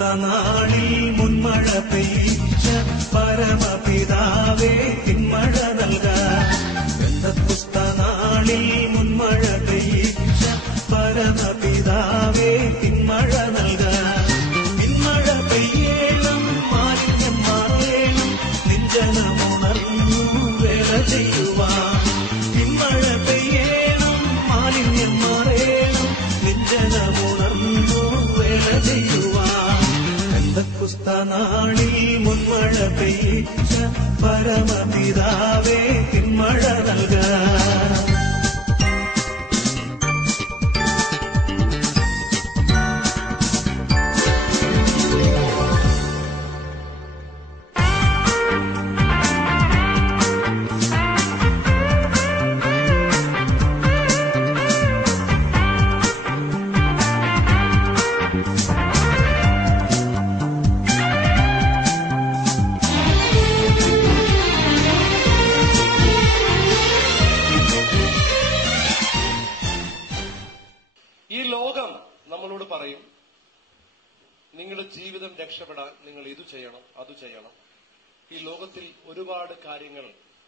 നാളിൽ മുൻമഴ പെയ്ച്ച പരമപിതാവേ പിന്മഴ നൽകാൻ. നാളിൽ മുൻമഴ പെയ്ച്ച പരമപിതാവേ പിന്മഴ നൽകാൻ. പിന്മഴ പെയ്യണം, മാലിന്യം മാറേണം, നിഞ്ജനമുണർന്നു വേല ചെയ്യുവാൻ. പിന്മഴ പെയ്യണം, മാലിന്യം മാറേണം, നിഞ്ജനമുണർന്നു വേല ചെയ്യുവാൻ. നാളിൽ മുൻമഴ പെയ്ച്ച പരമപിതാവേ പിന്മഴ നൽകാൻ. പറയും, നിങ്ങളുടെ ജീവിതം രക്ഷപ്പെടാൻ നിങ്ങൾ ഇത് ചെയ്യണം, അത് ചെയ്യണം. ഈ ലോകത്തിൽ ഒരുപാട് കാര്യങ്ങൾ,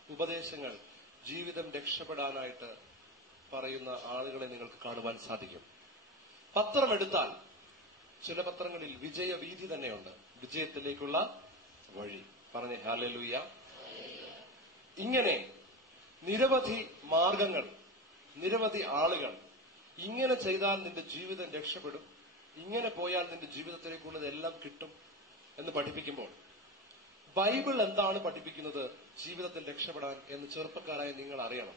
ഉപദേശങ്ങൾ ജീവിതം രക്ഷപ്പെടാനായിട്ട് പറയുന്ന ആളുകളെ നിങ്ങൾക്ക് കാണുവാൻ സാധിക്കും. പത്രമെടുത്താൽ ചില പത്രങ്ങളിൽ വിജയവീഥി തന്നെയുണ്ട്, വിജയത്തിലേക്കുള്ള വഴി. പറഞ്ഞേ ഹല്ലേലൂയ. ഇങ്ങനെ നിരവധി മാർഗങ്ങൾ, നിരവധി ആളുകൾ ഇങ്ങനെ ചെയ്താൽ നിന്റെ ജീവിതം രക്ഷപ്പെടും, ഇങ്ങനെ പോയാൽ നിന്റെ ജീവിതത്തിലേക്കുള്ളതെല്ലാം കിട്ടും എന്ന് പഠിപ്പിക്കുമ്പോൾ ബൈബിൾ എന്താണ് പഠിപ്പിക്കുന്നത് ജീവിതത്തിൽ രക്ഷപ്പെടാൻ എന്ന് ചെറുപ്പക്കാരായ നിങ്ങൾ അറിയണം.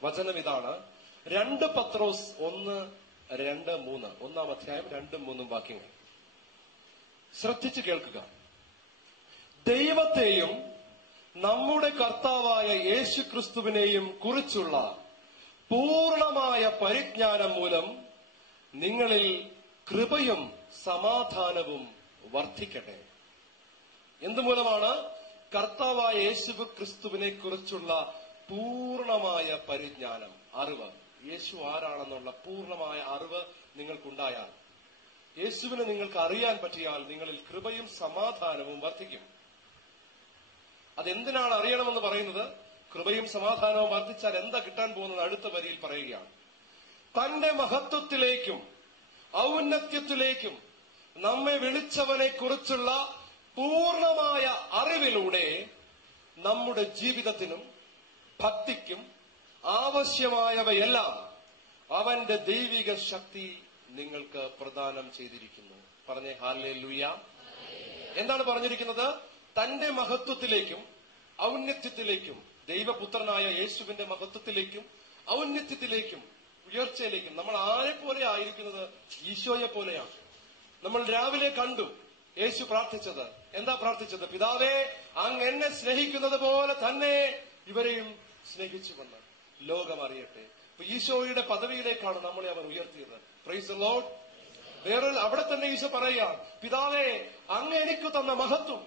വചനം ഇതാണ്, 2 പത്രോസ് 1:2-3, 1-ാം അധ്യായം 2-3 വാക്യങ്ങൾ ശ്രദ്ധിച്ചു കേൾക്കുക. ദൈവത്തെയും നമ്മുടെ കർത്താവായ യേശുക്രിസ്തുവിനെയും കുറിച്ചുള്ള പൂർണമായ പരിജ്ഞാനം മൂലം നിങ്ങളിൽ കൃപയും സമാധാനവും വർദ്ധിക്കട്ടെ. എന്തുമൂലമാണ്? കർത്താവായ യേശുക്രിസ്തുവിനെ കുറിച്ചുള്ള പൂർണമായ പരിജ്ഞാനം, അറിവ്. യേശു ആരാണെന്നുള്ള പൂർണമായ അറിവ് നിങ്ങൾക്കുണ്ടായാൽ, യേശുവിനെ നിങ്ങൾക്ക് അറിയാൻ പറ്റിയാൽ നിങ്ങളിൽ കൃപയും സമാധാനവും വർദ്ധിക്കും. അതെന്തിനാണ് അറിയണമെന്ന് പറയുന്നത്? കൃപയും സമാധാനവും വർദ്ധിച്ചാൽ എന്താ കിട്ടാൻ പോകുന്നത്? അടുത്ത വരിയിൽ പറയുകയാണ്, തന്റെ മഹത്വത്തിലേക്കും ഔന്നത്യത്തിലേക്കും നമ്മെ വിളിച്ചവനെ കുറിച്ചുള്ള പൂർണമായ അറിവിലൂടെ നമ്മുടെ ജീവിതത്തിനും ഭക്തിക്കും ആവശ്യമായവയെല്ലാം അവന്റെ ദൈവിക ശക്തി നിങ്ങൾക്ക് പ്രദാനം ചെയ്തിരിക്കുന്നു. പറഞ്ഞേ ഹല്ലേലൂയ. എന്താണ് പറഞ്ഞിരിക്കുന്നത്? തന്റെ മഹത്വത്തിലേക്കും ഔന്നത്യത്തിലേക്കും, ദൈവപുത്രനായ യേശുവിന്റെ മഹത്വത്തിലേക്കും ഔന്നത്യത്തിലേക്കും ഉയർച്ചയിലേക്കും. നമ്മൾ ആരെപ്പോലെ ആയിരിക്കുന്നത്? ഈശോയെ പോലെയാണ്. നമ്മൾ രാവിലെ കണ്ടു യേശു പ്രാർത്ഥിച്ചത്. എന്താ പ്രാർത്ഥിച്ചത്? പിതാവേ, അങ്ങ് എന്നെ സ്നേഹിക്കുന്നത് പോലെ തന്നെ ഇവരെയും സ്നേഹിച്ചുകൊണ്ട് ലോകം അറിയട്ടെ. അപ്പൊ ഈശോയുടെ പദവിയിലേക്കാണ് നമ്മളെ അവർ ഉയർത്തിയത്. Price the Lord. വേറെ അവിടെ തന്നെ ഈശോ പറയുകയാണ്, പിതാവേ, അങ്ങ് എനിക്ക് തന്ന മഹത്വം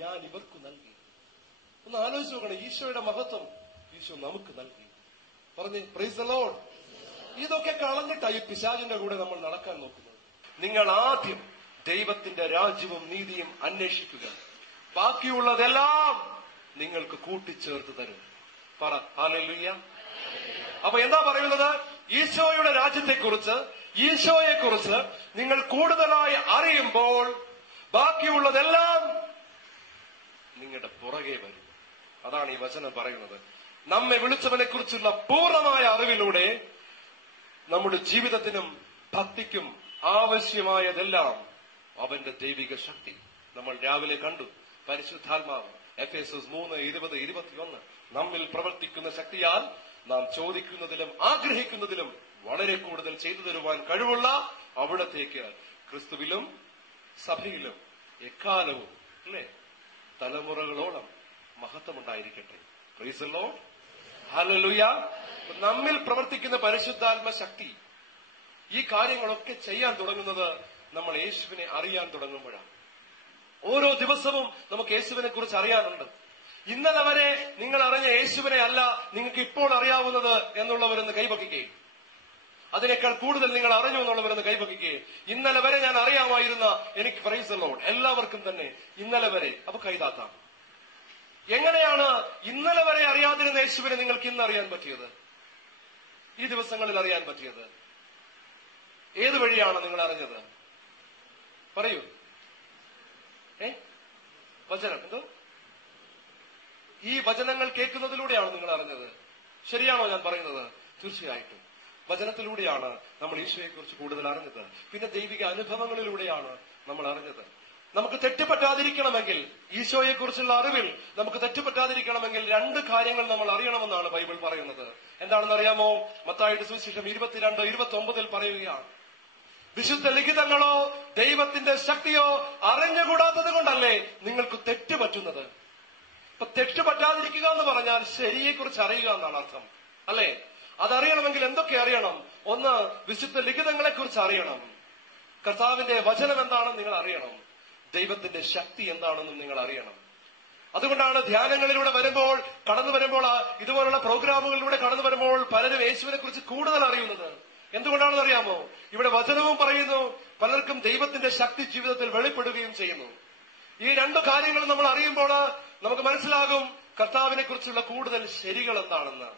ഞാൻ ഇവർക്ക് നൽകി. ഒന്ന് ആലോചിച്ച് നോക്കണം, ഈശോയുടെ മഹത്വം ഈശോ നമുക്ക് നൽകി. പറഞ്ഞേ പ്രൈസ് ദി ലോർഡ്. ഇതൊക്കെ കളഞ്ഞിട്ടായി പിശാചിന്റെ കൂടെ നമ്മൾ നടക്കാൻ നോക്കുന്നത്. നിങ്ങൾ ആദ്യം ദൈവത്തിന്റെ രാജ്യവും നീതിയും അന്വേഷിക്കുക, ബാക്കിയുള്ളതെല്ലാം നിങ്ങൾക്ക് കൂട്ടിച്ചേർത്ത് തരും. പറ ഹല്ലേലൂയ. അപ്പൊ എന്താ പറയുന്നത്? ഈശോയുടെ രാജ്യത്തെക്കുറിച്ച്, ഈശോയെക്കുറിച്ച് നിങ്ങൾ കൂടുതലായി അറിയുമ്പോൾ ബാക്കിയുള്ളതെല്ലാം നിങ്ങളുടെ പുറകെ വരും. അതാണ് ഈ വചനം പറയുന്നത്. നമ്മെ വിളിച്ചവനെ കുറിച്ചുള്ള പൂർണ്ണമായ അറിവിലൂടെ നമ്മുടെ ജീവിതത്തിനും ഭക്തിക്കും ആവശ്യമായതെല്ലാം അവന്റെ ദൈവിക ശക്തി. നമ്മൾ രാവിലെ കണ്ടു, പരിശുദ്ധാത്മാവ്. എഫേസ്യസ് 3:20-21 നമ്മിൽ പ്രവർത്തിക്കുന്ന ശക്തിയാൽ നാം ചോദിക്കുന്നതിലും ആഗ്രഹിക്കുന്നതിലും വളരെ കൂടുതൽ ചെയ്തു തരുവാൻ കഴിവുള്ള അവിടത്തേക്ക് ക്രിസ്തുവിലും സഭയിലും എക്കാലവും അല്ലേ തലമുറകളോളം മഹത്വമുണ്ടായിരിക്കട്ടെ. Praise the Lord. ഹല്ലേലൂയ. നമ്മിൽ പ്രവർത്തിക്കുന്ന പരിശുദ്ധാത്മ ശക്തി ഈ കാര്യങ്ങളൊക്കെ ചെയ്യാൻ തുടങ്ങുന്നത് നമ്മൾ യേശുവിനെ അറിയാൻ തുടങ്ങുമ്പോഴാണ്. ഓരോ ദിവസവും നമുക്ക് യേശുവിനെ കുറിച്ച് അറിയാനുണ്ട്. ഇന്നലെ വരെ നിങ്ങൾ അറിഞ്ഞ യേശുവിനെ അല്ല നിങ്ങൾക്ക് ഇപ്പോൾ അറിയാവുന്നത് എന്നുള്ളവരെന്ന് കൈവക്കുകയും, അതിനേക്കാൾ കൂടുതൽ നിങ്ങൾ അറിഞ്ഞു എന്നുള്ളവരെന്ന് കൈവയ്ക്കുക. ഇന്നലെ വരെ ഞാൻ അറിയാമായിരുന്ന എനിക്ക് പ്രൈസ് ദി ലോർഡ്, എല്ലാവർക്കും തന്നെ ഇന്നലെ വരെ. അപ്പൊ കൈതാക്കാം. എങ്ങനെയാണ് ഇന്നലെ വരെ അറിയാതിരുന്ന യേശുവിനെ നിങ്ങൾക്ക് ഇന്ന് അറിയാൻ പറ്റിയത്? ഈ ദിവസങ്ങളിൽ അറിയാൻ പറ്റിയത് ഏത് വഴിയാണ് നിങ്ങൾ അറിഞ്ഞത്? പറയൂ. വചനം എന്തോ? ഈ വചനങ്ങൾ കേൾക്കുന്നതിലൂടെയാണ് നിങ്ങൾ അറിഞ്ഞത്. ശരിയാണോ ഞാൻ പറയുന്നത്? തീർച്ചയായിട്ടും വചനത്തിലൂടെയാണ് നമ്മൾ ഈശോയെ കുറിച്ച് കൂടുതൽ അറിഞ്ഞത്. പിന്നെ ദൈവിക അനുഭവങ്ങളിലൂടെയാണ് നമ്മൾ അറിഞ്ഞത്. നമുക്ക് തെറ്റുപറ്റാതിരിക്കണമെങ്കിൽ, ഈശോയെ കുറിച്ചുള്ള അറിവിൽ നമുക്ക് തെറ്റുപറ്റാതിരിക്കണമെങ്കിൽ 2 കാര്യങ്ങൾ നമ്മൾ അറിയണമെന്നാണ് ബൈബിൾ പറയുന്നത്. എന്താണെന്ന് അറിയാമോ? മത്തായിയുടെ സുവിശേഷം 22:29 പറയുകയാണ്, വിശുദ്ധ ലിഖിതങ്ങളോ ദൈവത്തിന്റെ ശക്തിയോ അറിഞ്ഞുകൂടാത്തത് കൊണ്ടല്ലേ നിങ്ങൾക്ക് തെറ്റുപറ്റുന്നത്. ഇപ്പൊ തെറ്റുപറ്റാതിരിക്കുക എന്ന് പറഞ്ഞാൽ ശരിയെക്കുറിച്ച് അറിയുക എന്നാണ് അർത്ഥം, അല്ലെ? അതറിയണമെങ്കിൽ എന്തൊക്കെ അറിയണം? ഒന്ന്, വിശുദ്ധ ലിഖിതങ്ങളെ കുറിച്ച് അറിയണം. കർത്താവിന്റെ വചനം എന്താണെന്ന് നിങ്ങൾ അറിയണം. ദൈവത്തിന്റെ ശക്തി എന്താണെന്നും നിങ്ങൾ അറിയണം. അതുകൊണ്ടാണ് ധ്യാനങ്ങളിലൂടെ കടന്നു വരുമ്പോൾ ഇതുപോലുള്ള പ്രോഗ്രാമുകളിലൂടെ കടന്നു വരുമ്പോൾ പലരും യേശുവിനെ കുറിച്ച് കൂടുതൽ അറിയുന്നത്. എന്തുകൊണ്ടാണെന്ന് അറിയാമോ? ഇവിടെ വചനവും പറയുന്നു, പലർക്കും ദൈവത്തിന്റെ ശക്തി ജീവിതത്തിൽ വെളിപ്പെടുകയും ചെയ്യുന്നു. ഈ 2 കാര്യങ്ങളും നമ്മൾ അറിയുമ്പോൾ നമുക്ക് മനസ്സിലാകും കർത്താവിനെ കുറിച്ചുള്ള കൂടുതൽ ശരികൾ എന്താണെന്ന്.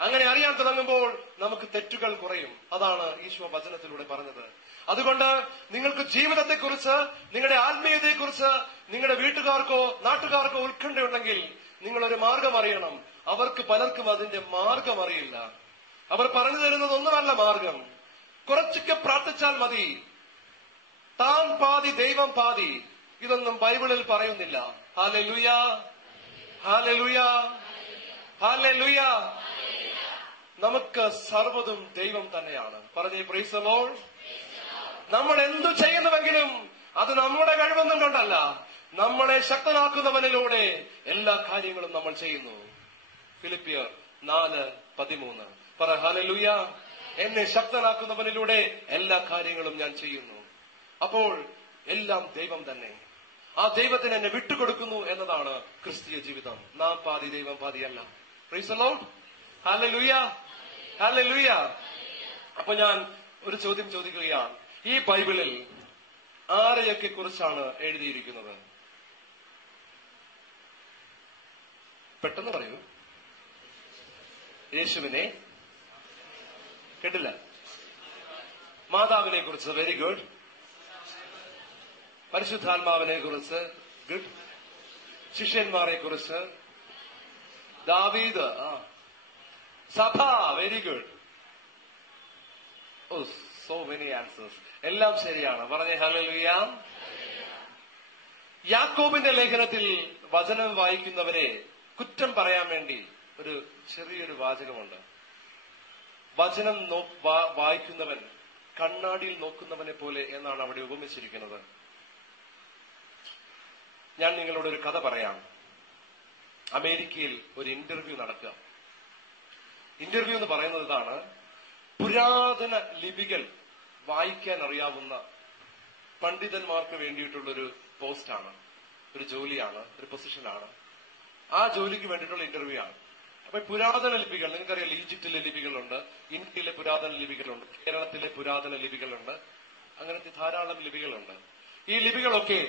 അങ്ങനെ അറിയാൻ തുടങ്ങുമ്പോൾ നമുക്ക് തെറ്റുകൾ കുറയും. അതാണ് ഈശോ വചനത്തിലൂടെ പറഞ്ഞത്. അതുകൊണ്ട് നിങ്ങൾക്ക് ജീവിതത്തെക്കുറിച്ച്, നിങ്ങളുടെ ആത്മീയതയെക്കുറിച്ച് നിങ്ങളുടെ വീട്ടുകാർക്കോ നാട്ടുകാർക്കോ ഉത്കണ്ഠയുണ്ടെങ്കിൽ നിങ്ങളൊരു മാർഗം അറിയണം. അവർക്ക് പലർക്കും അതിന്റെ മാർഗം അറിയില്ല. അവർ പറഞ്ഞു തരുന്നത് ഒന്നുമല്ല മാർഗം. കുറച്ചൊക്കെ പ്രാർത്ഥിച്ചാൽ മതി, താൻ പാതി ദൈവം പാതി, ഇതൊന്നും ബൈബിളിൽ പറയുന്നില്ല. Hallelujah, hallelujah, hallelujah. നമുക്ക് സർവ്വതും ദൈവം തന്നെയാണ്. പറഞ്ഞേ പ്രൈസ് ദി ലോർഡ്. നമ്മൾ എന്തു ചെയ്യുന്നുവെങ്കിലും അത് നമ്മുടെ കഴിവൊന്നും കൊണ്ടല്ല, നമ്മളെ ശക്തനാക്കുന്നവനിലൂടെ എല്ലാ കാര്യങ്ങളും നമ്മൾ ചെയ്യുന്നു. ഫിലിപ്പിയർ 4:13 പറ. ഹല്ലേലൂയ. എന്നെ ശക്തനാക്കുന്നവനിലൂടെ എല്ലാ കാര്യങ്ങളും ഞാൻ ചെയ്യുന്നു. അപ്പോൾ എല്ലാം ദൈവം തന്നെ. ആ ദൈവത്തിന് എന്നെ വിട്ടുകൊടുക്കുന്നു എന്നതാണ് ക്രിസ്തീയ ജീവിതം. നാം പാതി ദൈവം പാതിയല്ല. Praise the Lord. ഹല്ലേലൂയ, ഹല്ലേലൂയ. അപ്പൊ ഞാൻ ഒരു ചോദ്യം ചോദിക്കുകയാണ്. ഈ ബൈബിളിൽ ആരെയൊക്കെ കുറിച്ചാണ് എഴുതിയിരിക്കുന്നത്? പെട്ടെന്ന് പറയൂ. യേശുവിനെ കേട്ടില്ല. മാതാവിനെ കുറിച്ച് വെരി ഗുഡ്. പരിശുദ്ധാത്മാവിനെ കുറിച്ച് ഗുഡ്. ശിഷ്യന്മാരെ കുറിച്ച് ദാവീദ്, സഭ വെരി ഗുഡ്. ഓ, സോ മെനി ആൻസേഴ്സ്. എല്ലാം ശരിയാണ്. പറഞ്ഞേ ഹല്ലേലൂയ. യാക്കോബിന്റെ ലേഖനത്തിൽ വചനം വായിക്കുന്നവരെ കുറ്റം പറയാൻ വേണ്ടി ഒരു ചെറിയൊരു വാചകമുണ്ട്. വചനം വായിക്കുന്നവൻ കണ്ണാടിയിൽ നോക്കുന്നവനെ പോലെ എന്നാണ് അവിടെ ഉപമിച്ചിരിക്കുന്നത്. ഞാൻ നിങ്ങളോട് ഒരു കഥ പറയാം. അമേരിക്കയിൽ ഒരു ഇന്റർവ്യൂ നടക്കുക. ഇന്റർവ്യൂ എന്ന് പറയുന്നത് ഇതാണ്: പുരാതന ലിപികൾ വായിക്കാൻ അറിയാവുന്ന പണ്ഡിതന്മാർക്ക് വേണ്ടിയിട്ടുള്ളൊരു പോസ്റ്റാണ്, ഒരു ജോലിയാണ്, ഒരു പൊസിഷനാണ്. ആ ജോലിക്ക് വേണ്ടിയിട്ടുള്ള ഇന്റർവ്യൂ ആണ്. അപ്പൊ പുരാതന ലിപികൾ, നിങ്ങൾക്കറിയാം, ഈജിപ്തിലെ ലിപികളുണ്ട്, ഇന്ത്യയിലെ പുരാതന ലിപികളുണ്ട്, കേരളത്തിലെ പുരാതന ലിപികളുണ്ട്, അങ്ങനത്തെ ധാരാളം ലിപികളുണ്ട്. ഈ ലിപികളൊക്കെ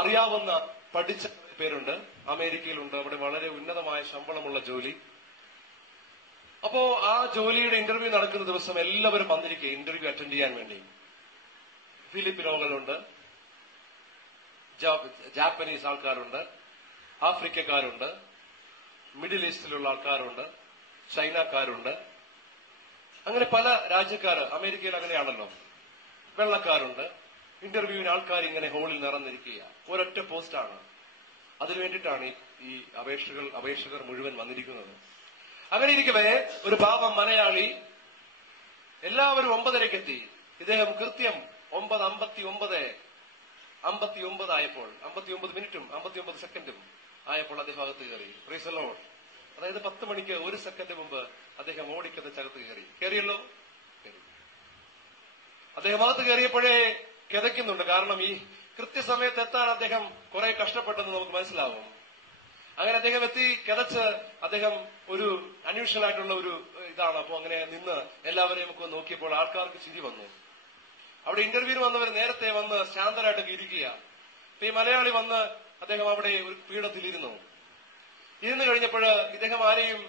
അറിയാവുന്ന പഠിച്ച പേരുണ്ട്. അമേരിക്കയിലുണ്ട്. അവിടെ വളരെ ഉന്നതമായ ശമ്പളമുള്ള ജോലി. അപ്പോ ആ ജോലിയുടെ ഇന്റർവ്യൂ നടക്കുന്ന ദിവസം എല്ലാവരും വന്നിരിക്കുക ഇന്റർവ്യൂ അറ്റൻഡ് ചെയ്യാൻ വേണ്ടി. ഫിലിപ്പിനോകളുണ്ട്, ജാപ്പനീസ് ആൾക്കാരുണ്ട്, ആഫ്രിക്കക്കാരുണ്ട്, മിഡിൽ ഈസ്റ്റിലുള്ള ആൾക്കാരുണ്ട്, ചൈനക്കാരുണ്ട്, അങ്ങനെ പല രാജ്യക്കാര്. അമേരിക്കയിൽ അങ്ങനെയാണല്ലോ. വെള്ളക്കാരുണ്ട്. ഇന്റർവ്യൂവിന് ആൾക്കാർ ഇങ്ങനെ ഹോളിൽ നിറഞ്ഞിരിക്കുക. ഒരൊറ്റ പോസ്റ്റാണ്. അതിനു വേണ്ടിയിട്ടാണ് ഈ അപേക്ഷകർ മുഴുവൻ വന്നിരിക്കുന്നത്. അങ്ങനെ ഇരിക്കവേ ഒരു പാവം മലയാളി, എല്ലാവരും 9:30 എത്തി. ഇദ്ദേഹം കൃത്യം 9:59 ആയപ്പോൾ, 59 മിനിറ്റും 59 സെക്കൻഡും ആയപ്പോൾ അദ്ദേഹം അകത്ത് കയറി. Price the Lord. അതായത് 10 മണിക്ക് 1 സെക്കൻഡ് മുമ്പ് അദ്ദേഹം ഓടിക്കതച്ചകത്ത് കയറിയല്ലോ. അദ്ദേഹം അകത്ത് കയറിയപ്പോഴേ കിതയ്ക്കുന്നുണ്ട്. കാരണം ഈ കൃത്യസമയത്ത് എത്താൻ അദ്ദേഹം കുറെ കഷ്ടപ്പെട്ടെന്ന് നമുക്ക് മനസ്സിലാവും. അങ്ങനെ അദ്ദേഹം എത്തി, കിതച്ച് അദ്ദേഹം ഒരു അൺയൂഷ്വൽ ആയിട്ടുള്ള ഒരു ഇതാണ്. അപ്പൊ അങ്ങനെ നിന്ന് എല്ലാവരെയും ഒക്കെ നോക്കിയപ്പോൾ ആൾക്കാർക്ക് ചിരി വന്നു. അവിടെ ഇന്റർവ്യൂവിന് വന്നവർ നേരത്തെ വന്ന് ശാന്തരായിട്ടൊക്കെ ഇരിക്കുക. അപ്പൊ ഈ മലയാളി വന്ന് അദ്ദേഹം അവിടെ ഒരു പീഠത്തിലിരുന്നു. ഇരുന്ന് കഴിഞ്ഞപ്പോൾ ഇദ്ദേഹം ആരെയും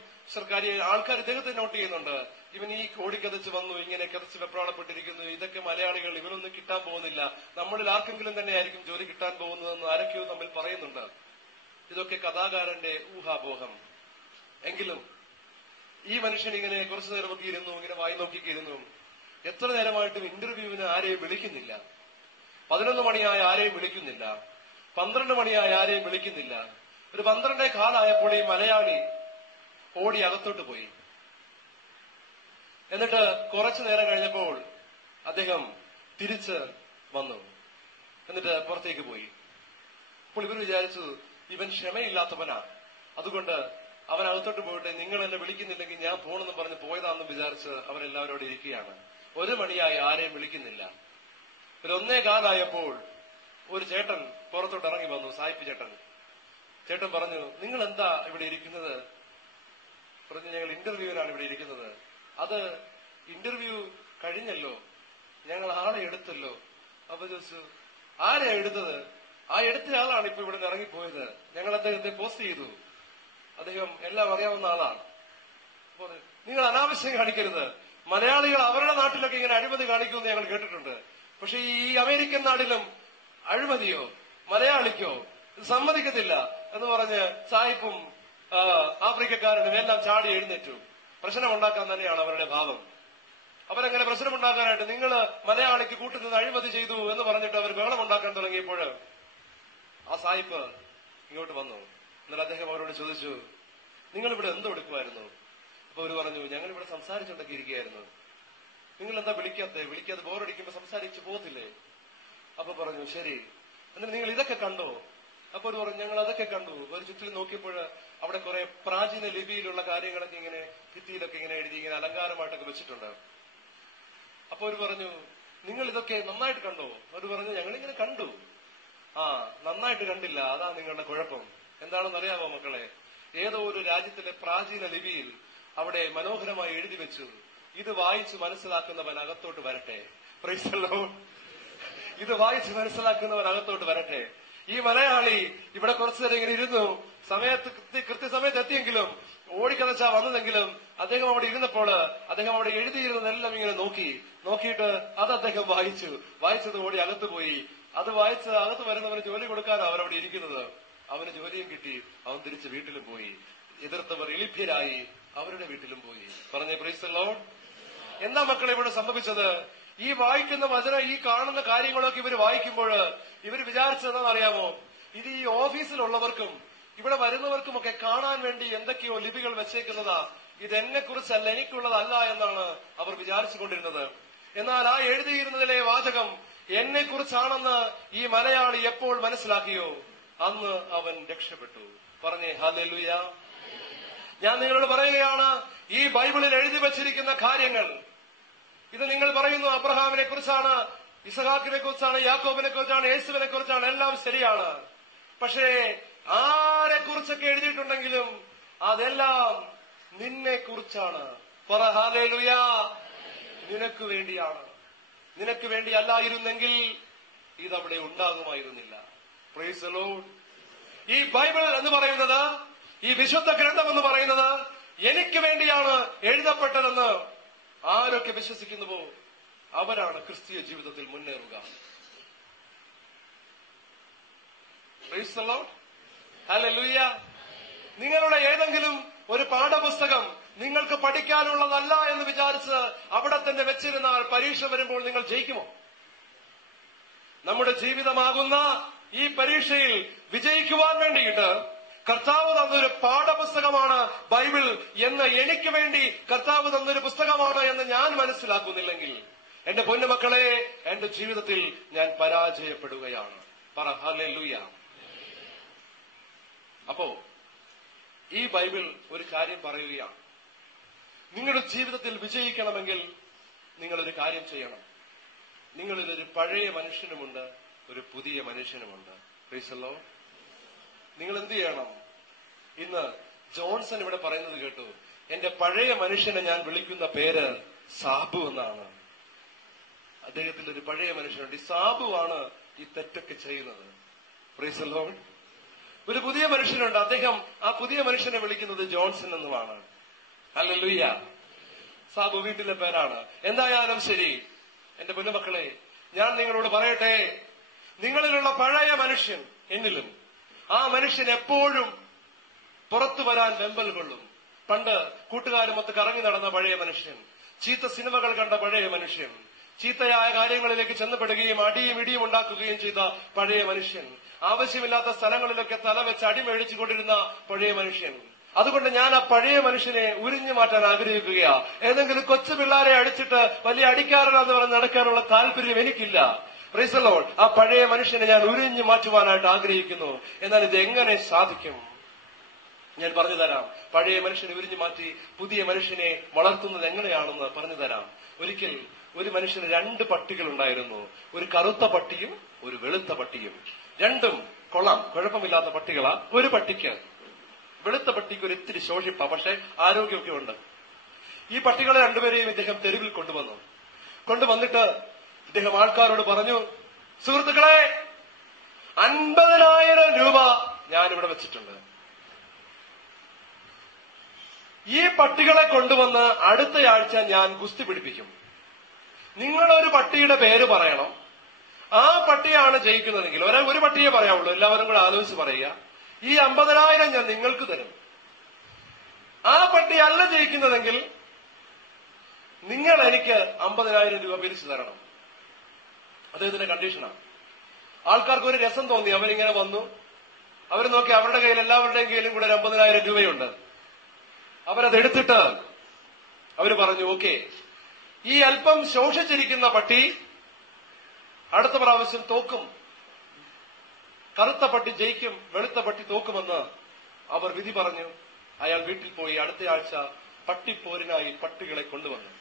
ആൾക്കാർ ഇദ്ദേഹത്തെ നോട്ട് ചെയ്യുന്നുണ്ട്. ഇവൻ ഈ കോടിക്കതച്ച് വന്നു, ഇങ്ങനെ കതച്ച് വെപ്രാളപ്പെട്ടിരിക്കുന്നു, ഇതൊക്കെ മലയാളികൾ, ഇവനൊന്നും കിട്ടാൻ പോകുന്നില്ല, നമ്മളിൽ ആർക്കെങ്കിലും തന്നെ ആയിരിക്കും ജോലി കിട്ടാൻ പോകുന്നതെന്ന് ആരൊക്കെയോ തമ്മിൽ പറയുന്നുണ്ട്. ഇതൊക്കെ കഥാകാരന്റെ ഊഹാപോഹം. എങ്കിലും ഈ മനുഷ്യൻ ഇങ്ങനെ കുറച്ചു നേരമൊക്കെ ഇരുന്നു, ഇങ്ങനെ വായി നോക്കിയിരുന്നു. എത്ര നേരമായിട്ടും ഇന്റർവ്യൂവിന് ആരെയും വിളിക്കുന്നില്ല. 11 മണിയായ ആരെയും വിളിക്കുന്നില്ല, 12 മണിയായ ആരെയും വിളിക്കുന്നില്ല. ഒരു 12:15 ഈ മലയാളി ഓടി അകത്തോട്ട് പോയി. എന്നിട്ട് കുറച്ചു നേരം കഴിഞ്ഞപ്പോൾ അദ്ദേഹം തിരിച്ച് വന്നു. എന്നിട്ട് പുറത്തേക്ക് പോയി. അപ്പോൾ ഇവർ വിചാരിച്ചു ഇവൻ ക്ഷമയില്ലാത്തവനാ, അതുകൊണ്ട് അവൻ അകത്തോട്ട് പോയിട്ട് നിങ്ങൾ എന്നെ വിളിക്കുന്നില്ലെങ്കിൽ ഞാൻ പോണെന്ന് പറഞ്ഞ് പോയതാണെന്ന് വിചാരിച്ച് അവരെല്ലാവരോട് ഇരിക്കുകയാണ്. 1 മണിയായി ആരെയും വിളിക്കുന്നില്ല. ഒരു 1:15 ഒരു ചേട്ടൻ പുറത്തോട്ട് ഇറങ്ങി വന്നു, സായിപ്പ് ചേട്ടൻ. ചേട്ടൻ പറഞ്ഞു, നിങ്ങൾ എന്താ ഇവിടെ ഇരിക്കുന്നത്? പറഞ്ഞു, ഞങ്ങൾ ഇന്റർവ്യൂവിനാണ് ഇവിടെ ഇരിക്കുന്നത്. അത് ഇന്റർവ്യൂ കഴിഞ്ഞല്ലോ, ഞങ്ങൾ ആളെ എടുത്തല്ലോ. അപ്പൊ ചോദിച്ചു, ആരെയാ എടുത്തത്? ആ എടുത്തയാളാണ് ഇപ്പൊ ഇവിടെ നിന്ന് ഇറങ്ങിപ്പോയത്. ഞങ്ങൾ അദ്ദേഹത്തെ പോസ്റ്റ് ചെയ്തു. അദ്ദേഹം എല്ലാം അറിയാവുന്ന ആളാണ്. നിങ്ങൾ അനാവശ്യം കാണിക്കരുത്. മലയാളികൾ അവരുടെ നാട്ടിലൊക്കെ ഇങ്ങനെ അഴിമതി കാണിക്കുമെന്ന് ഞങ്ങൾ കേട്ടിട്ടുണ്ട്. പക്ഷെ ഈ അമേരിക്കൻ നാട്ടിലും അഴിമതിയോ മലയാളിക്കോ ഇത് സമ്മതിക്കത്തില്ല എന്ന് പറഞ്ഞ് സായിപ്പും ആഫ്രിക്കക്കാരനും എല്ലാം ചാടി എഴുന്നേറ്റു. പ്രശ്നമുണ്ടാക്കാൻ തന്നെയാണ് അവരുടെ ഭാവം. അവരങ്ങനെ പ്രശ്നമുണ്ടാക്കാനായിട്ട് നിങ്ങൾ മലയാളിക്ക് കൂട്ടുനിന്ന് അഴിമതി ചെയ്തു എന്ന് പറഞ്ഞിട്ട് അവർ ബഹളമുണ്ടാക്കാൻ തുടങ്ങിയപ്പോൾ ആ സായിപ്പ് ഇങ്ങോട്ട് വന്നു. എന്നാൽ അദ്ദേഹം അവരോട് ചോദിച്ചു, നിങ്ങളിവിടെ എന്തോ എടുക്കുമായിരുന്നു? അപ്പൊ അവർ പറഞ്ഞു, ഞങ്ങളിവിടെ സംസാരിച്ചുകൊണ്ടൊക്കെ ഇരിക്കുകയായിരുന്നു. നിങ്ങൾ എന്താ വിളിക്കാതെ ബോറടിക്കുമ്പോ സംസാരിച്ചു പോകത്തില്ലേ? അപ്പൊ പറഞ്ഞു, ശരി, എന്നിട്ട് നിങ്ങൾ ഇതൊക്കെ കണ്ടോ? അപ്പൊ ഒരു പറഞ്ഞു, ഞങ്ങൾ അതൊക്കെ കണ്ടു. ഒരു ചുറ്റിൽ നോക്കിയപ്പോൾ അവിടെ കുറെ പ്രാചീന ലിപിയിലുള്ള കാര്യങ്ങളൊക്കെ ഇങ്ങനെ ഭിത്തിയിലൊക്കെ ഇങ്ങനെ എഴുതി ഇങ്ങനെ അലങ്കാരമായിട്ടൊക്കെ വെച്ചിട്ടുണ്ട്. അപ്പൊ ഒരു പറഞ്ഞു, നിങ്ങൾ ഇതൊക്കെ നന്നായിട്ട് കണ്ടോ? അവർ പറഞ്ഞു, ഞങ്ങളിങ്ങനെ കണ്ടു. നന്നായിട്ട് കണ്ടില്ല, അതാ നിങ്ങളുടെ കുഴപ്പം. എന്താണെന്ന് അറിയാമോ മക്കളെ? ഏതോ ഒരു രാജ്യത്തിലെ പ്രാചീന ലിപിയിൽ അവിടെ മനോഹരമായി എഴുതി വെച്ചു, ഇത് വായിച്ച് മനസ്സിലാക്കുന്നവൻ അകത്തോട്ട് വരട്ടെ. Price the Lord. ഇത് വായിച്ച് മനസ്സിലാക്കുന്നവൻ അകത്തോട്ട് വരട്ടെ. ഈ മലയാളി ഇവിടെ കുറച്ചു നേരം ഇങ്ങനെ ഇരുന്നു. കൃത്യസമയത്ത് എത്തിയെങ്കിലും ഓടിക്കതച്ചാ വന്നതെങ്കിലും അദ്ദേഹം അവിടെ ഇരുന്നപ്പോൾ അദ്ദേഹം അവിടെ എഴുതിയിരുന്നതെല്ലാം ഇങ്ങനെ നോക്കിയിട്ട് അത് അദ്ദേഹം വായിച്ചത് ഓടി അകത്ത് പോയി. അത് വായിച്ച് അകത്ത് വരുന്നവന് ജോലി കൊടുക്കാനാണ് അവരവിടെ ഇരിക്കുന്നത്. അവന് ജോലിയും കിട്ടി, അവൻ തിരിച്ച് വീട്ടിലും പോയി. എതിർത്തവർ എളിഭ്യരായി അവരുടെ വീട്ടിലും പോയി. പറഞ്ഞേ പ്രൈസ് ദി ലോർഡ്. എന്താ മക്കളെ ഇവിടെ സംഭവിച്ചത്? ഈ വായിക്കുന്ന വചനം, ഈ കാണുന്ന കാര്യങ്ങളൊക്കെ ഇവർ വായിക്കുമ്പോൾ ഇവർ വിചാരിച്ചതെന്ന് അറിയാമോ? ഇത് ഈ ഓഫീസിലുള്ളവർക്കും ഇവിടെ വരുന്നവർക്കുമൊക്കെ കാണാൻ വേണ്ടി എന്തൊക്കെയോ ലിപികൾ വെച്ചേക്കുന്നതാ. ഇത് എന്നെ കുറിച്ചല്ല, എനിക്കുള്ളതല്ല എന്നാണ് അവർ വിചാരിച്ചുകൊണ്ടിരുന്നത്. എന്നാൽ ആ എഴുതിയിരുന്നതിലെ വാചകം എന്നെ കുറിച്ചാണെന്ന് ഈ മലയാളി എപ്പോൾ മനസ്സിലാക്കിയോ അന്ന് അവൻ രക്ഷപ്പെട്ടു. പറഞ്ഞേ ഹല്ലേലൂയ. ഞാൻ നിങ്ങളോട് പറയുകയാണ്, ഈ ബൈബിളിൽ എഴുതി വച്ചിരിക്കുന്ന കാര്യങ്ങൾ, ഇത് നിങ്ങൾ പറയുന്നു അബ്രഹാമിനെ കുറിച്ചാണ്, ഇസഹാക്കിനെ കുറിച്ചാണ്, യാക്കോബിനെ കുറിച്ചാണ്, യേശുവിനെ കുറിച്ചാണ്, എല്ലാം ശരിയാണ്. പക്ഷേ ആരെ കുറിച്ചൊക്കെ എഴുതിയിട്ടുണ്ടെങ്കിലും അതെല്ലാം നിന്നെ കുറിച്ചാണ്. പറ ഹല്ലേലൂയ. നിനക്ക് വേണ്ടിയാണ്. നിനക്ക് വേണ്ടി അല്ലായിരുന്നെങ്കിൽ ഇതവിടെ ഉണ്ടാകുമായിരുന്നില്ല. Praise the Lord. ഈ ബൈബിൾ എന്ന് പറയുന്നത്, ഈ വിശുദ്ധ ഗ്രന്ഥം എന്ന് പറയുന്നത് എനിക്ക് വേണ്ടിയാണ് എഴുതപ്പെട്ടതെന്ന് ആരൊക്കെ വിശ്വസിക്കുന്നുവോ അവരാണ് ക്രിസ്തീയ ജീവിതത്തിൽ മുന്നേറുക. Praise the Lord. ഹല്ലേലൂയ. നിങ്ങളുടെ ഏതെങ്കിലും ഒരു പാഠപുസ്തകം നിങ്ങൾക്ക് പഠിക്കാനുള്ളതല്ല എന്ന് വിചാരിച്ച് അവിടെ തന്നെ വെച്ചിരുന്നാൽ പരീക്ഷ വരുമ്പോൾ നിങ്ങൾ ജയിക്കുമോ? നമ്മുടെ ജീവിതമാകുന്ന ഈ പരീക്ഷയിൽ വിജയിക്കുവാൻ വേണ്ടിയിട്ട് കർത്താവ് തന്നൊരു പാഠപുസ്തകമാണ് ബൈബിൾ എന്ന്, എനിക്ക് വേണ്ടി കർത്താവ് തന്നൊരു പുസ്തകമാണ് എന്ന് ഞാൻ മനസ്സിലാക്കുന്നില്ലെങ്കിൽ എന്റെ പൊന്നുമക്കളെ, എന്റെ ജീവിതത്തിൽ ഞാൻ പരാജയപ്പെടുകയാണ്. പറ ഹല്ലേലൂയ. അപ്പോ ഈ ബൈബിൾ ഒരു കാര്യം പറയുകയാണ്, നിങ്ങളുടെ ജീവിതത്തിൽ വിജയിക്കണമെങ്കിൽ നിങ്ങളൊരു കാര്യം ചെയ്യണം. നിങ്ങളിലൊരു പഴയ മനുഷ്യനുമുണ്ട്, ഒരു പുതിയ മനുഷ്യനുമുണ്ട്. Price the Lord. നിങ്ങൾ എന്ത് ചെയ്യണം? ഇന്ന് ജോൺസൺ ഇവിടെ പറയുന്നത് കേട്ടു, എന്റെ പഴയ മനുഷ്യനെ ഞാൻ വിളിക്കുന്ന പേര് സാബു എന്നാണ്. അദ്ദേഹത്തിന്റെ ഒരു പഴയ മനുഷ്യനുണ്ട്. ഈ സാബുവാണ് ഈ തെറ്റൊക്കെ ചെയ്യുന്നത്. Price the Lord. ഒരു പുതിയ മനുഷ്യനുണ്ട്. അദ്ദേഹം ആ പുതിയ മനുഷ്യനെ വിളിക്കുന്നത് ജോൺസൺ എന്നുമാണ്. ഹല്ലേലൂയ. സാബു വീട്ടിലെ പേരാണ്. എന്തായാലും ശരി, എന്റെ പൊന്നുമക്കളെ, ഞാൻ നിങ്ങളോട് പറയട്ടെ, നിങ്ങളിലുള്ള പഴയ മനുഷ്യൻ എന്നിലും, ആ മനുഷ്യൻ എപ്പോഴും പുറത്തു വരാൻ വെമ്പൽ കൊള്ളും. പണ്ട് കൂട്ടുകാരുമൊത്ത് കറങ്ങി നടന്ന പഴയ മനുഷ്യൻ, ചീത്ത സിനിമകൾ കണ്ട പഴയ മനുഷ്യൻ, ചീത്തയായ കാര്യങ്ങളിലേക്ക് ചെന്നപ്പെടുകയും അടിയും ഇടിയും ഉണ്ടാക്കുകയും ചെയ്ത പഴയ മനുഷ്യൻ, ആവശ്യമില്ലാത്ത സ്ഥലങ്ങളിലൊക്കെ തലവെച്ച് അടിമേടിച്ചുകൊണ്ടിരുന്ന പഴയ മനുഷ്യൻ. അതുകൊണ്ട് ഞാൻ ആ പഴയ മനുഷ്യനെ ഉരിഞ്ഞു മാറ്റാൻ ആഗ്രഹിക്കുകയാ. ഏതെങ്കിലും കൊച്ചു പിള്ളാരെ അടിച്ചിട്ട് വലിയ അടിക്കാരനാന്ന് പറഞ്ഞ് നടക്കാനുള്ള താല്പര്യം എനിക്കില്ല. Price the Lord. ആ പഴയ മനുഷ്യനെ ഞാൻ ഉരിഞ്ഞു മാറ്റുവാനായിട്ട് ആഗ്രഹിക്കുന്നു. എന്നാൽ ഇത് എങ്ങനെ സാധിക്കും? ഞാൻ പറഞ്ഞു തരാം. പഴയ മനുഷ്യനെ ഉരിഞ്ഞു മാറ്റി പുതിയ മനുഷ്യനെ വളർത്തുന്നത് എങ്ങനെയാണെന്ന് പറഞ്ഞു തരാം. ഒരിക്കൽ ഒരു മനുഷ്യന് 2 പട്ടികൾ ഉണ്ടായിരുന്നു. ഒരു കറുത്ത പട്ടിയും ഒരു വെളുത്ത പട്ടിയും. രണ്ടും കൊള്ളാം, കുഴപ്പമില്ലാത്ത പട്ടികളാ. ഒരു പട്ടിക്ക്, വെളുത്ത പട്ടിക്ക് ഒരു ഇത്തിരി ശോഷിപ്പ, പക്ഷെ ആരോഗ്യമൊക്കെ ഉണ്ട്. ഈ പട്ടികളെ രണ്ടുപേരെയും ഇദ്ദേഹം തെരുവിൽ കൊണ്ടുവന്നിട്ട് ഇദ്ദേഹം ആൾക്കാരോട് പറഞ്ഞു, സുഹൃത്തുക്കളെ, 50,000 രൂപ ഞാനിവിടെ വെച്ചിട്ടുണ്ട്. ഈ പട്ടികളെ കൊണ്ടുവന്ന് അടുത്തയാഴ്ച ഞാൻ ഗുസ്തി പിടിപ്പിക്കും. നിങ്ങളൊരു പട്ടിയുടെ പേര് പറയണം. ആ പട്ടിയാണ് ജയിക്കുന്നതെങ്കിൽ, ഒരു പട്ടിയെ പറയാവുള്ളൂ, എല്ലാവരും കൂടെ ആലോചിച്ച് പറയുക. ഈ 50,000 ഞാൻ നിങ്ങൾക്ക് തരും. ആ പട്ടി അല്ല ജയിക്കുന്നതെങ്കിൽ നിങ്ങൾ എനിക്ക് 50,000 രൂപ പിരിച്ചു തരണം. അദ്ദേഹത്തിന്റെ കണ്ടീഷനാണ്. ആൾക്കാർക്ക് ഒരു രസം തോന്നി. അവരിങ്ങനെ വന്നു, അവർ നോക്കി, അവരുടെ കയ്യിൽ, എല്ലാവരുടെയും കയ്യിലും കൂടെ 50,000 രൂപയുണ്ട്. അവരതെടുത്തിട്ട് അവര് പറഞ്ഞു, ഓക്കെ, ഈ അല്പം ശോഷിച്ചിരിക്കുന്ന പട്ടി അടുത്ത പ്രാവശ്യം തോക്കും. കറുത്ത പട്ടി ജയിക്കും, വെളുത്ത പട്ടി തോക്കുമെന്ന് അവർ വിധി പറഞ്ഞു. അയാൾ വീട്ടിൽ പോയി അടുത്തയാഴ്ച പട്ടിപ്പോരിനായി പട്ടികളെ കൊണ്ടുവന്നു.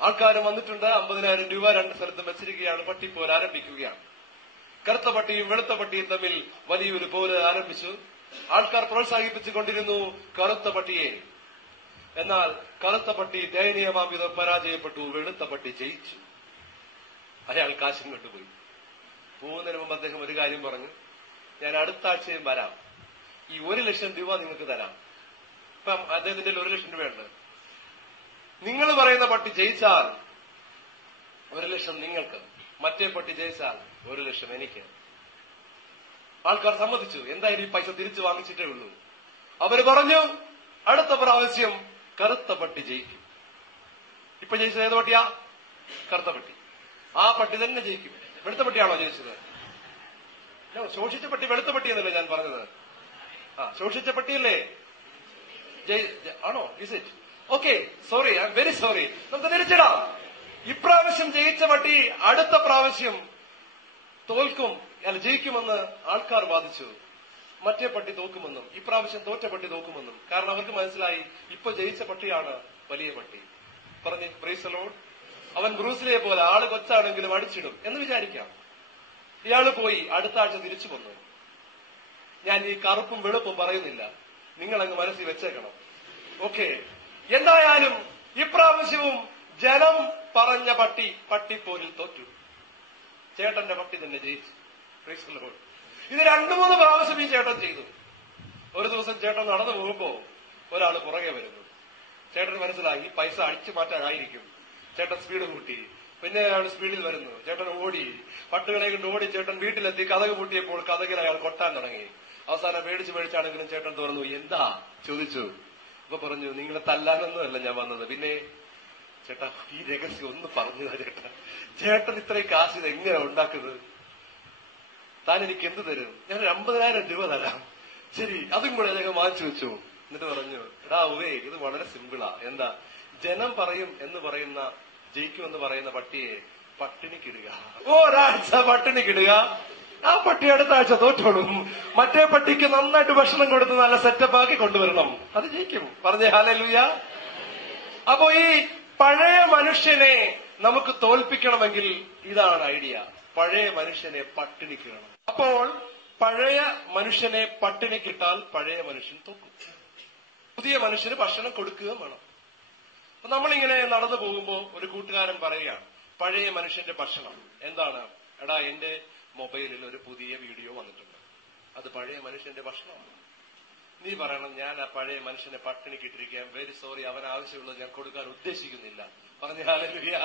ആൾക്കാരും വന്നിട്ടുണ്ട്. 50,000 രൂപ 2 സ്ഥലത്തും വെച്ചിരിക്കുകയാണ്. പട്ടിപ്പോര് ആരംഭിക്കുകയാണ്. കറുത്ത പട്ടിയും വെളുത്ത പട്ടിയും തമ്മിൽ വലിയൊരു പോര് ആരംഭിച്ചു. ആൾക്കാർ പ്രോത്സാഹിപ്പിച്ചുകൊണ്ടിരുന്നു കറുത്ത പട്ടിയെ. എന്നാൽ കറുത്ത പട്ടി ദയനീയമാം വിധം പരാജയപ്പെട്ടു. വെളുത്ത പട്ടി ജയിച്ചു. അയാൾ കാശും കൊണ്ടുപോയി. പോകുന്നതിന് മുമ്പ് അദ്ദേഹം ഒരു കാര്യം പറഞ്ഞു, ഞാൻ അടുത്ത ആഴ്ചയും വരാം, ഈ 1,00,000 രൂപ നിങ്ങൾക്ക് തരാം. ഇപ്പം അദ്ദേഹത്തിന്റെ 1,00,000 രൂപയുണ്ട്. നിങ്ങൾ പറയുന്ന പട്ടി ജയിച്ചാൽ 1,00,000 നിങ്ങൾക്ക്, മറ്റേ പട്ടി ജയിച്ചാൽ 1,00,000 എനിക്ക്. ആൾക്കാർ സമ്മതിച്ചു. എന്തായാലും ഈ പൈസ തിരിച്ചു വാങ്ങിച്ചിട്ടേ ഉള്ളൂ. അവര് പറഞ്ഞു, അടുത്ത പ്രാവശ്യം കറുത്ത പട്ടി ജയിക്കും. ഇപ്പൊ ജയിച്ചത് ഏത് പട്ടിയാ? കറുത്ത പട്ടി. ആ പട്ടി തന്നെ ജയിക്കും. വെളുത്ത പട്ടിയാണോ ജയിച്ചത്? ശോഷിച്ച പട്ടി വെളുത്ത പട്ടി എന്നല്ലേ ഞാൻ പറഞ്ഞത്? ശോഷിച്ച പട്ടിയല്ലേ ആണോ? Is it? Okay, sorry, I am very sorry. നമുക്ക് തിരിച്ചിടാം. ഇപ്രാവശ്യം ജയിച്ച പട്ടി അടുത്ത പ്രാവശ്യം തോൽക്കും, അല്ല ജയിക്കുമെന്ന് ആൾക്കാർ വാദിച്ചു. മറ്റേ പട്ടി തോക്കുമെന്നും ഇപ്രാവശ്യം തോറ്റ പട്ടി തോക്കുമെന്നും. കാരണം അവർക്ക് മനസ്സിലായി, ഇപ്പൊ ജയിച്ച പട്ടിയാണ് വലിയ പട്ടി. പറഞ്ഞ് പ്രൈസ് ദി ലോർഡ്. അവൻ ബ്രൂസ്ലിയെ പോലെ ആള് കൊച്ചാണെങ്കിലും അടിച്ചിടും എന്ന് വിചാരിക്കാം. ഇയാള് പോയി അടുത്ത ആഴ്ച തിരിച്ചു വന്നു. ഞാൻ ഈ കറുപ്പും വെളുപ്പും പറയുന്നില്ല, നിങ്ങളങ്ങ് മനസ്സിൽ വെച്ചേക്കണം. ഓക്കെ, എന്തായാലും ഇപ്രാവശ്യവും ജനം പറഞ്ഞ പട്ടിപ്പോരിൽ തോറ്റു. ചേട്ടന്റെ പട്ടി തന്നെ ജയിച്ചു. Price the Lord. ഇത് 2-3 പ്രാവശ്യം ഈ ചേട്ടൻ ചെയ്തു. ഒരു ദിവസം ചേട്ടൻ നടന്നു പോകുമ്പോ ഒരാള് പുറകെ വരുന്നു. ചേട്ടന് മനസ്സിലായി പൈസ അടിച്ചു മാറ്റാനായിരിക്കും. ചേട്ടൻ സ്പീഡ് കൂട്ടി. പിന്നെ അയാൾ സ്പീഡിൽ വരുന്നു. ചേട്ടൻ ഓടി, പട്ടുകളെ കൊണ്ട് ഓടി. ചേട്ടൻ വീട്ടിലെത്തി. കതക് പൂട്ടിയപ്പോൾ കതകിൽ അയാൾ കൊട്ടാൻ തുടങ്ങി. അവസാനം പേടിച്ചാണെങ്കിലും ചേട്ടൻ തുറന്നു. എന്താ ചോദിച്ചു. അപ്പൊ പറഞ്ഞു, നിങ്ങളെ തല്ലാനൊന്നുമല്ല ഞാൻ വന്നത്. പിന്നെ ചേട്ടാ, ഈ രഹസ്യം ഒന്ന് പറഞ്ഞതാ ചേട്ടാ. ചേട്ടൻ ഇത്രയും കാശ് ഇത് എങ്ങനെയാ ഉണ്ടാക്കുന്നത്? താൻ എനിക്ക് എന്ത് തരും? ഞാൻ 50,000 രൂപ തരാം. ശരി, അതും കൂടെ അദ്ദേഹം വാങ്ങിച്ചു വെച്ചു. എന്നിട്ട് പറഞ്ഞു, എടാ ഉവേ, ഇത് വളരെ സിമ്പിളാ. എന്താ? ജനം പറയും എന്ന് പറയുന്ന, ജയിക്കുമെന്ന് പറയുന്ന പട്ടിയെ പട്ടിണിക്കിടുക. ഒരാഴ്ച പട്ടിണിക്കിടുക. ആ പട്ടി അടുത്ത ആഴ്ച തോറ്റോളും. മറ്റേ പട്ടിക്ക് നന്നായിട്ട് ഭക്ഷണം കൊടുത്ത് നല്ല സെറ്റപ്പ് ആക്കി കൊണ്ടുവരണം. അത് ജയിക്കും. പറഞ്ഞേ ഹല്ലേലൂയ. അപ്പോ ഈ പഴയ മനുഷ്യനെ നമുക്ക് തോൽപ്പിക്കണമെങ്കിൽ ഇതാണ് ഐഡിയ. പഴയ മനുഷ്യനെ പട്ടിണിക്കിടണം. അപ്പോൾ പഴയ മനുഷ്യനെ പട്ടിണിക്കിട്ടാൽ പഴയ മനുഷ്യൻ തോക്കും. പുതിയ മനുഷ്യന് ഭക്ഷണം കൊടുക്കുകയും വേണം. അപ്പൊ നമ്മളിങ്ങനെ നടന്നു പോകുമ്പോ ഒരു കൂട്ടുകാരൻ പറയുകയാണ്, പഴയ മനുഷ്യന്റെ ഭക്ഷണം എന്താണ്? എടാ, എന്റെ മൊബൈലിൽ ഒരു പുതിയ വീഡിയോ വന്നിട്ടുണ്ട്, അത് പഴയ മനുഷ്യന്റെ ഭക്ഷണമാണ്. നീ പറയണം, ഞാൻ ആ പഴയ മനുഷ്യനെ പട്ടിണിക്കിട്ടിരിക്കാൻ വെരി സോറി, അവൻ ആവശ്യമുള്ളത് ഞാൻ കൊടുക്കാൻ ഉദ്ദേശിക്കുന്നില്ല. പറഞ്ഞ ഹല്ലേലൂയ,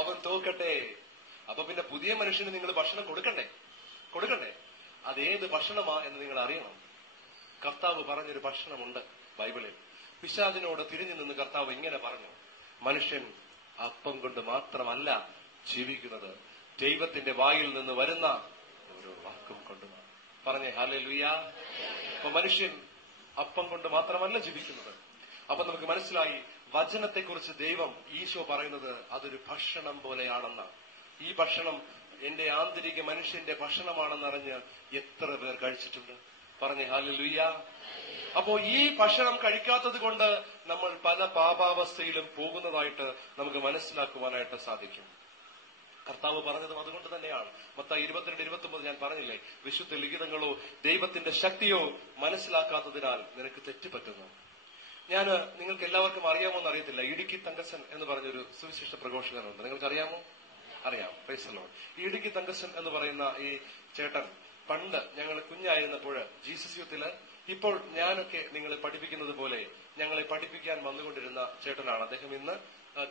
അവൻ തോക്കട്ടെ. അപ്പൊ പിന്നെ പുതിയ മനുഷ്യന് നിങ്ങൾ ഭക്ഷണം കൊടുക്കണ്ടേ? അതേത് ഭക്ഷണമാ എന്ന് നിങ്ങൾ അറിയണം. കർത്താവ് പറഞ്ഞൊരു ഭക്ഷണമുണ്ട് ബൈബിളിൽ. പിശാചിനോട് തിരിഞ്ഞു നിന്ന് കർത്താവ് ഇങ്ങനെ പറഞ്ഞു, മനുഷ്യൻ അപ്പം കൊണ്ട് മാത്രമല്ല ജീവിക്കുന്നത്, ദൈവത്തിന്റെ വായിൽ നിന്ന് വരുന്ന ഓരോ വാക്കും കൊണ്ടുമാണ്. പറഞ്ഞേ ഹല്ലേലൂയ. അപ്പൊ മനുഷ്യൻ അപ്പം കൊണ്ട് മാത്രമല്ല ജീവിക്കുന്നത്. അപ്പൊ നമുക്ക് മനസ്സിലായി, വചനത്തെക്കുറിച്ച് ദൈവം ഈശോ പറയുന്നത് അതൊരു ഭക്ഷണം പോലെയാണെന്നാണ്. ഈ ഭക്ഷണം എന്റെ ആന്തരിക മനുഷ്യന്റെ ഭക്ഷണമാണെന്നറിഞ്ഞ് എത്ര പേർ കഴിച്ചിട്ടുണ്ട്? പറഞ്ഞേ ഹല്ലേലൂയ. അപ്പോ ഈ ഭക്ഷണം കഴിക്കാത്തത് കൊണ്ട് നമ്മൾ പല പാപാവസ്ഥയിലും പോകുന്നതായിട്ട് നമുക്ക് മനസ്സിലാക്കുവാനായിട്ട് സാധിക്കും. കർത്താവ് പറഞ്ഞതും അതുകൊണ്ട് തന്നെയാണ്. മത്തായി 22:29 ഞാൻ പറഞ്ഞില്ലേ, വിശുദ്ധ ലിഖിതങ്ങളോ ദൈവത്തിന്റെ ശക്തിയോ മനസ്സിലാക്കാത്തതിനാൽ നിനക്ക് തെറ്റുപറ്റുന്നു. നിങ്ങൾക്ക് എല്ലാവർക്കും അറിയാമോ എന്ന് അറിയത്തില്ല, ഇടുക്കി തങ്കസൻ എന്ന് പറഞ്ഞൊരു സുവിശേഷ പ്രഘോഷകനുണ്ട്. നിങ്ങൾക്ക് അറിയാമോ? അറിയാം. Praise the Lord. Idukki Thankasan എന്ന് പറയുന്ന ഈ ചേട്ടൻ പണ്ട് ഞങ്ങൾ കുഞ്ഞായിരുന്നപ്പോൾ ജീസസ് യൂത്തില്, ഇപ്പോൾ ഞാനൊക്കെ നിങ്ങളെ പഠിപ്പിക്കുന്നത് പോലെ ഞങ്ങളെ പഠിപ്പിക്കാൻ വന്നുകൊണ്ടിരുന്ന ചേട്ടനാണ്. അദ്ദേഹം ഇന്ന്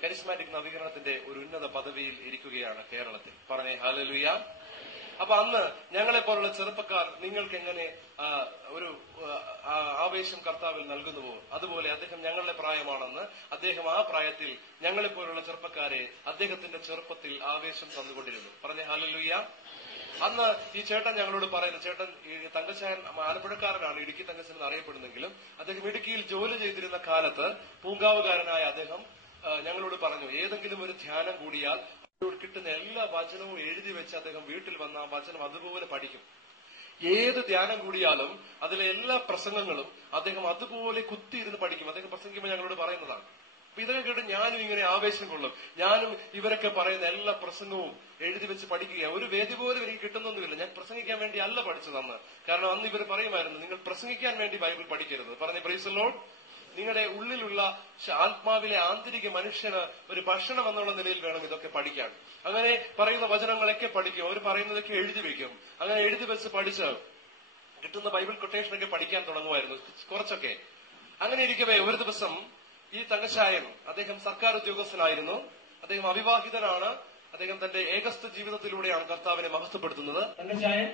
കരിസ്മാറ്റിക് നവീകരണത്തിന്റെ ഒരു ഉന്നത പദവിയിൽ ഇരിക്കുകയാണ് കേരളത്തിൽ. പറഞ്ഞേ ഹല്ലേലൂയ. അപ്പൊ അന്ന് ഞങ്ങളെ പോലുള്ള ചെറുപ്പക്കാർ നിങ്ങൾക്ക് എങ്ങനെ ഒരു ആവേശം കർത്താവിൽ നൽകുന്നുവോ അതുപോലെ അദ്ദേഹം ഞങ്ങളുടെ പ്രായമാണെന്ന് അദ്ദേഹം ആ പ്രായത്തിൽ ഞങ്ങളെ പോലുള്ള ചെറുപ്പക്കാരെ അദ്ദേഹത്തിന്റെ ചെറുപ്പത്തിൽ ആവേശം തന്നുകൊണ്ടിരുന്നു. പറഞ്ഞേ ഹല്ലേലൂയ. അന്ന് ഈ ചേട്ടൻ ഞങ്ങളോട് പറയുന്നു, ചേട്ടൻ തങ്കച്ചായൻ ആലപ്പുഴക്കാരനാണ്, ഇടുക്കി തങ്കച്ചൻ എന്ന് അറിയപ്പെടുന്നെങ്കിലും അദ്ദേഹം ഇടുക്കിയിൽ ജോലി ചെയ്തിരുന്ന കാലത്ത് പൂങ്കാവുകാരനായ അദ്ദേഹം ഞങ്ങളോട് പറഞ്ഞു, ഏതെങ്കിലും ഒരു ധ്യാനം കൂടിയാൽ അവരോട് കിട്ടുന്ന എല്ലാ വചനവും എഴുതി വെച്ച് അദ്ദേഹം വീട്ടിൽ വന്ന ആ വചനം അതുപോലെ പഠിക്കും. ഏത് ധ്യാനം കൂടിയാലും അതിലെ എല്ലാ പ്രസംഗങ്ങളും അദ്ദേഹം അതുപോലെ കുത്തിയിരുന്ന് പഠിക്കും. അദ്ദേഹം പ്രസംഗിക്കുമ്പോൾ ഞങ്ങളോട് പറയുന്നതാണ്. അപ്പൊ ഇതൊക്കെ കേട്ട് ഞാനും ഇങ്ങനെ ആവേശം കൊള്ളും. ഞാനും ഇവരൊക്കെ പറയുന്ന എല്ലാ പ്രസംഗവും എഴുതി വെച്ച് പഠിക്കുക. ഒരു വേദി പോലും എനിക്ക് കിട്ടുന്നൊന്നുമില്ല. ഞാൻ പ്രസംഗിക്കാൻ വേണ്ടി അല്ല പഠിച്ചത് അന്ന്. കാരണം അന്ന് ഇവർ പറയുമായിരുന്നു, നിങ്ങൾ പ്രസംഗിക്കാൻ വേണ്ടി ബൈബിൾ പഠിക്കരുത്. പറഞ്ഞ പ്രൈസ് ദി ലോർഡ്. നിങ്ങളുടെ ഉള്ളിലുള്ള ആത്മാവിലെ ആന്തരിക മനുഷ്യന് ഒരു ഭക്ഷണം എന്നുള്ള നിലയിൽ വേണം ഇതൊക്കെ പഠിക്കാൻ. അങ്ങനെ പറയുന്ന വചനങ്ങളൊക്കെ പഠിക്കും. അവർ പറയുന്നതൊക്കെ എഴുതി വെക്കും. അങ്ങനെ എഴുതി വെച്ച് പഠിച്ച് കിട്ടുന്ന ബൈബിൾ കൊട്ടേഷനൊക്കെ പഠിക്കാൻ തുടങ്ങുമായിരുന്നു കുറച്ചൊക്കെ. അങ്ങനെ ഇരിക്കവേ ഒരു ദിവസം ഈ തങ്കച്ചായൻ, അദ്ദേഹം സർക്കാർ ഉദ്യോഗസ്ഥനായിരുന്നു, അദ്ദേഹം അവിവാഹിതനാണ്, അദ്ദേഹം തന്റെ ഏകസ്ഥ ജീവിതത്തിലൂടെയാണ് കർത്താവിനെ മഹത്വപ്പെടുത്തുന്നത്. തങ്കച്ചായൻ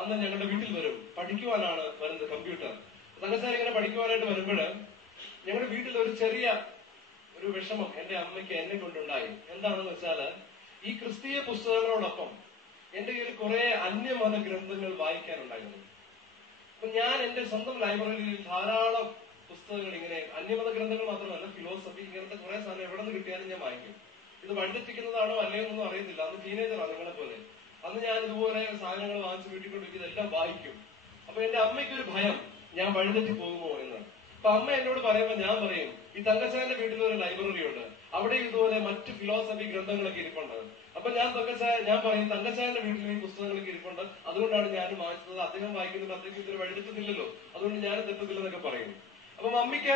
അന്ന് ഞങ്ങളുടെ വീട്ടിൽ വരും, പഠിക്കുവാനാണ് വരുന്നത് കമ്പ്യൂട്ടർ. തങ്കച്ചായൻ ഇങ്ങനെ പഠിക്കുവാനായിട്ട് വരുമ്പോൾ ഞങ്ങളുടെ വീട്ടിൽ ഒരു ചെറിയ ഒരു വിഷമം എന്റെ അമ്മയ്ക്ക് എന്നെ കൊണ്ടുണ്ടായി. എന്താണെന്ന് വെച്ചാല്, ഈ ക്രിസ്തീയ പുസ്തകങ്ങളോടൊപ്പം എന്റെ കയ്യിൽ കുറെ അന്യമത ഗ്രന്ഥങ്ങൾ വായിക്കാനുണ്ടായിരുന്നു. അപ്പൊ ഞാൻ എന്റെ സ്വന്തം ലൈബ്രറിയിൽ ധാരാളം പുസ്തകങ്ങൾ, ഇങ്ങനെ അന്യമത ഗ്രന്ഥങ്ങൾ മാത്രമല്ല, ഫിലോസഫി, ഇങ്ങനത്തെ കുറെ സാധനം എവിടെ നിന്ന് കിട്ടിയാലും ഞാൻ വായിക്കും. ഇത് വഴിതെറ്റിക്കുന്നതാണോ അല്ലയോന്നൊന്നും അറിയത്തില്ല. അന്ന് ടീനേജറാണ് നിങ്ങളെ പോലെ. അന്ന് ഞാൻ ഇതുപോലെ സാധനങ്ങൾ വാങ്ങിച്ച് വീട്ടിൽ കൊണ്ടിരിക്കും, ഇതെല്ലാം വായിക്കും. അപ്പൊ എന്റെ അമ്മയ്ക്കൊരു ഭയം, ഞാൻ വഴിതെറ്റി പോകുമോ എന്ന്. അപ്പൊ അമ്മ എന്നോട് പറയുമ്പോൾ ഞാൻ പറയും, ഈ തങ്കച്ചായന്റെ വീട്ടിൽ ഒരു ലൈബ്രറി ഉണ്ട്, അവിടെ ഇതുപോലെ മറ്റ് ഫിലോസഫി ഗ്രന്ഥങ്ങളൊക്കെ ഇരിപ്പുണ്ട്. അപ്പൊ ഞാൻ പറയും, തങ്കച്ചായന്റെ വീട്ടിൽ ഈ പുസ്തകങ്ങളൊക്കെ ഇരിപ്പുണ്ട്, അതുകൊണ്ടാണ് ഞാൻ വാങ്ങിച്ചത്. അദ്ദേഹം വായിക്കുന്നത്, അദ്ദേഹം ഇതൊരു വഴിതെറ്റുന്നില്ലല്ലോ, അതുകൊണ്ട് ഞാൻ തെറ്റുന്നില്ലെന്നൊക്കെ പറയും. അപ്പൊ മമ്മിക്ക്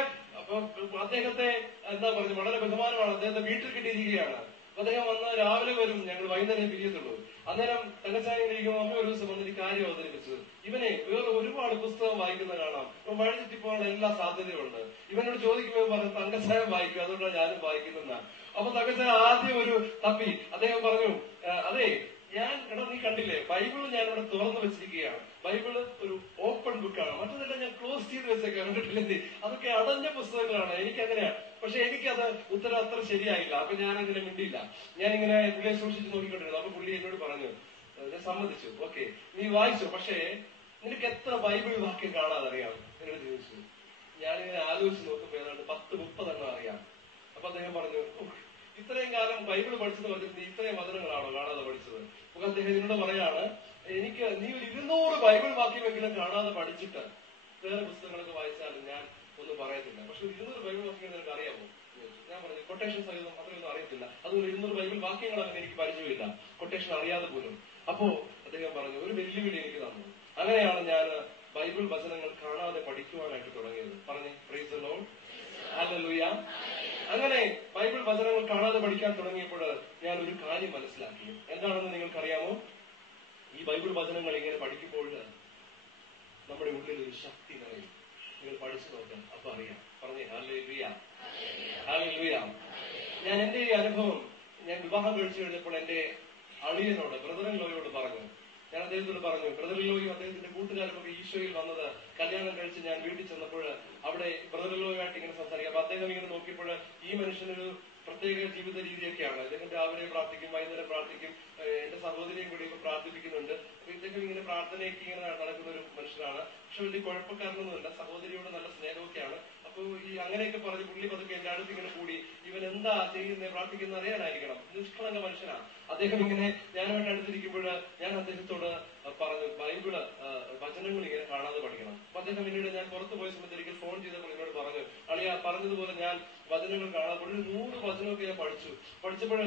അദ്ദേഹത്തെ എന്താ പറഞ്ഞു, വളരെ ബഹുമാനമാണ്. അദ്ദേഹത്തെ വീട്ടിൽ കിട്ടിയിരിക്കുകയാണ്. അദ്ദേഹം വന്ന് രാവിലെ വരും, ഞങ്ങൾ വൈകുന്നേരം പിരിയത്തുള്ളൂ. അന്നേരം തങ്കച്ചായൻ ഇരിക്കുമ്പോൾ അമ്മ ഒരു ദിവസം വന്നിട്ട് കാര്യം അവതരിപ്പിച്ചത്, ഇവനെ വേറെ ഒരുപാട് പുസ്തകം വായിക്കുന്ന കാണാം, ഇപ്പൊ വഴിതെറ്റിപ്പോകാനുള്ള എല്ലാ സാധ്യതയുണ്ട്. ഇവനോട് ചോദിക്കുമ്പോൾ പറഞ്ഞു, തങ്കച്ചായൻ വായിക്കും, അതുകൊണ്ടാണ് ഞാനും വായിക്കുന്നതെന്നാണ്. അപ്പൊ തങ്കച്ചായൻ ആദ്യം ഒരു തപ്പി. അദ്ദേഹം പറഞ്ഞു, അതെ നീ കണ്ടില്ലേ, ബൈബിള് ഞാൻ ഇവിടെ തുറന്നു വെച്ചിരിക്കുകയാണ്. ബൈബിള് ഒരു ഓപ്പൺ ബുക്കാണ്, മറ്റതെല്ലാം ഞാൻ ക്ലോസ് ചെയ്ത് വെച്ചേക്കാം, കണ്ടിട്ടില്ലേ, അതൊക്കെ അടഞ്ഞ പുസ്തകങ്ങളാണ്. എനിക്കങ്ങനെയാണ്. പക്ഷെ എനിക്കത് ഉത്തരം അത്ര ശരിയായില്ല. അപ്പൊ ഞാൻ അങ്ങനെ മിണ്ടിയില്ല. ഞാനിങ്ങനെ പുള്ളിയെ സൂക്ഷിച്ച് നോക്കിക്കൊണ്ടിരുന്നു. അപ്പൊ പുള്ളി എന്നോട് പറഞ്ഞു, ഞാൻ സമ്മതിച്ചു, ഓക്കെ നീ വായിച്ചു, പക്ഷേ നിനക്ക് എത്ര ബൈബിൾ വാക്യം കാണാതറിയാം എന്നോട് ചോദിച്ചു. ഞാനിങ്ങനെ ആലോചിച്ച് നോക്കുമ്പോ ഏതാണ്ട് 10-30 അറിയാം. അപ്പൊ അദ്ദേഹം പറഞ്ഞു, ഇത്രയും കാലം ബൈബിൾ പഠിച്ചത് പറഞ്ഞിട്ട് ഇത്രയും വചനങ്ങളാണോ കാണാതെ പഠിച്ചത്? അപ്പൊ അദ്ദേഹം എന്നോട് പറയാണ്, നീ ഒരു 200 ബൈബിൾ വാക്യമെങ്കിലും കാണാതെ പഠിച്ചിട്ട് വേറെ പുസ്തകങ്ങളൊക്കെ വായിച്ചാലും ഞാൻ ഒന്നും പറയത്തില്ല. പക്ഷെ 200 ബൈബിൾ വാക്യങ്ങൾ നിനക്ക് അറിയാമോ? ഞാൻ പറഞ്ഞു, കൊട്ടേഷൻ സഹിതം അത്രയൊന്നും അറിയത്തില്ല, അതുകൊണ്ട് 200 ബൈബിൾ വാക്യങ്ങൾ അങ്ങനെ എനിക്ക് പരിചയമില്ല, കൊട്ടേഷൻ അറിയാതെ പോലും. അപ്പോ അദ്ദേഹം പറഞ്ഞു, ഒരു വെല്ലുവിളി എനിക്ക് തന്നു. അങ്ങനെയാണ് ഞാൻ ബൈബിൾ വചനങ്ങൾ കാണാതെ പഠിക്കുവാനായിട്ട് തുടങ്ങിയത്. പറഞ്ഞു പ്രൈസ് ദി ലോർഡ്, ഹല്ലേലൂയ. അങ്ങനെ ബൈബിൾ വചനങ്ങൾ കാണാതെ പഠിക്കാൻ തുടങ്ങിയപ്പോൾ ഞാൻ ഒരു കാര്യം മനസ്സിലാക്കി. എന്താണെന്ന് നിങ്ങൾക്കറിയാമോ? ഈ ബൈബിൾ വചനങ്ങൾ ഇങ്ങനെ പഠിക്കുമ്പോൾ നമ്മുടെ ഉള്ളിൽ ഒരു ശക്തി നിറയും. നിങ്ങൾ പഠിച്ചു നോക്കാം, അപ്പൊ അറിയാം. പറഞ്ഞേ ഹല്ലേലൂയ, ഹല്ലേലൂയ. ഞാൻ എന്റെ ഈ അനുഭവം ഞാൻ വിവാഹം കഴിച്ചു കഴിഞ്ഞപ്പോൾ എന്റെ അളിയനോട്, ബ്രദർ ഇൻ ലോയോട് പറഞ്ഞു. ഞാൻ അദ്ദേഹത്തോട് പറഞ്ഞു, ബ്രദർ ഇൻ ലോയും അദ്ദേഹത്തിന്റെ കൂട്ടുകാരൊക്കെ ഈശോയിൽ വന്നത് കല്യാണം കഴിച്ച് ഞാൻ വീട്ടിൽ ചെന്നപ്പോൾ അവിടെ ബ്രദർ ഇൻ ലോയുമായിട്ട് ഇങ്ങനെ സംസാരിക്കാം. അപ്പൊ അദ്ദേഹം ഇങ്ങനെ നോക്കിയപ്പോൾ ഈ മനുഷ്യനൊരു പ്രത്യേക ജീവിത രീതിയൊക്കെയാണ്. ഇദ്ദേഹം രാവിലെ പ്രാർത്ഥിക്കും, വൈകുന്നേരം പ്രാർത്ഥിക്കും, എന്റെ സഹോദരിയും കൂടി ഇപ്പൊ പ്രാർത്ഥിപ്പിക്കുന്നുണ്ട്. അപ്പൊ ഇദ്ദേഹം ഇങ്ങനെ പ്രാർത്ഥനയൊക്കെ ഇങ്ങനെ നടക്കുന്ന ഒരു മനുഷ്യനാണ്. പക്ഷെ വലിയ കുഴപ്പക്കാരനൊന്നുമല്ല, സഹോദരിയോട് നല്ല സ്നേഹമൊക്കെയാണ്. അപ്പൊ ഈ അങ്ങനെയൊക്കെ പറഞ്ഞ് പുള്ളി പതുക്കെ എന്റെ അടുത്ത് ഇങ്ങനെ കൂടി, ഇവൻ എന്താ ചെയ്യുന്നത്, പ്രാർത്ഥിക്കുന്ന അറിയാനായിരിക്കണം, നിഷ്കളങ്ക മനുഷ്യനാണ് അദ്ദേഹം. ഇങ്ങനെ ഞാനുമായിട്ട് അടുത്തിരിക്കുമ്പോൾ ഞാൻ അദ്ദേഹത്തോട് പറഞ്ഞു, ബൈബിള് വചനങ്ങൾ ഇങ്ങനെ കാണാതെ പഠിക്കണം. അപ്പൊ അദ്ദേഹം പിന്നീട് ഞാൻ പുറത്തു പോയ സമയത്ത് ഒരിക്കൽ ഫോൺ ചെയ്തപ്പോൾ എന്നോട് പറഞ്ഞു, അളിയ പറഞ്ഞതുപോലെ ഞാൻ വചനങ്ങൾ കാണാതെ ഒരു 100 വചനമൊക്കെ ഞാൻ പഠിച്ചപ്പോൾ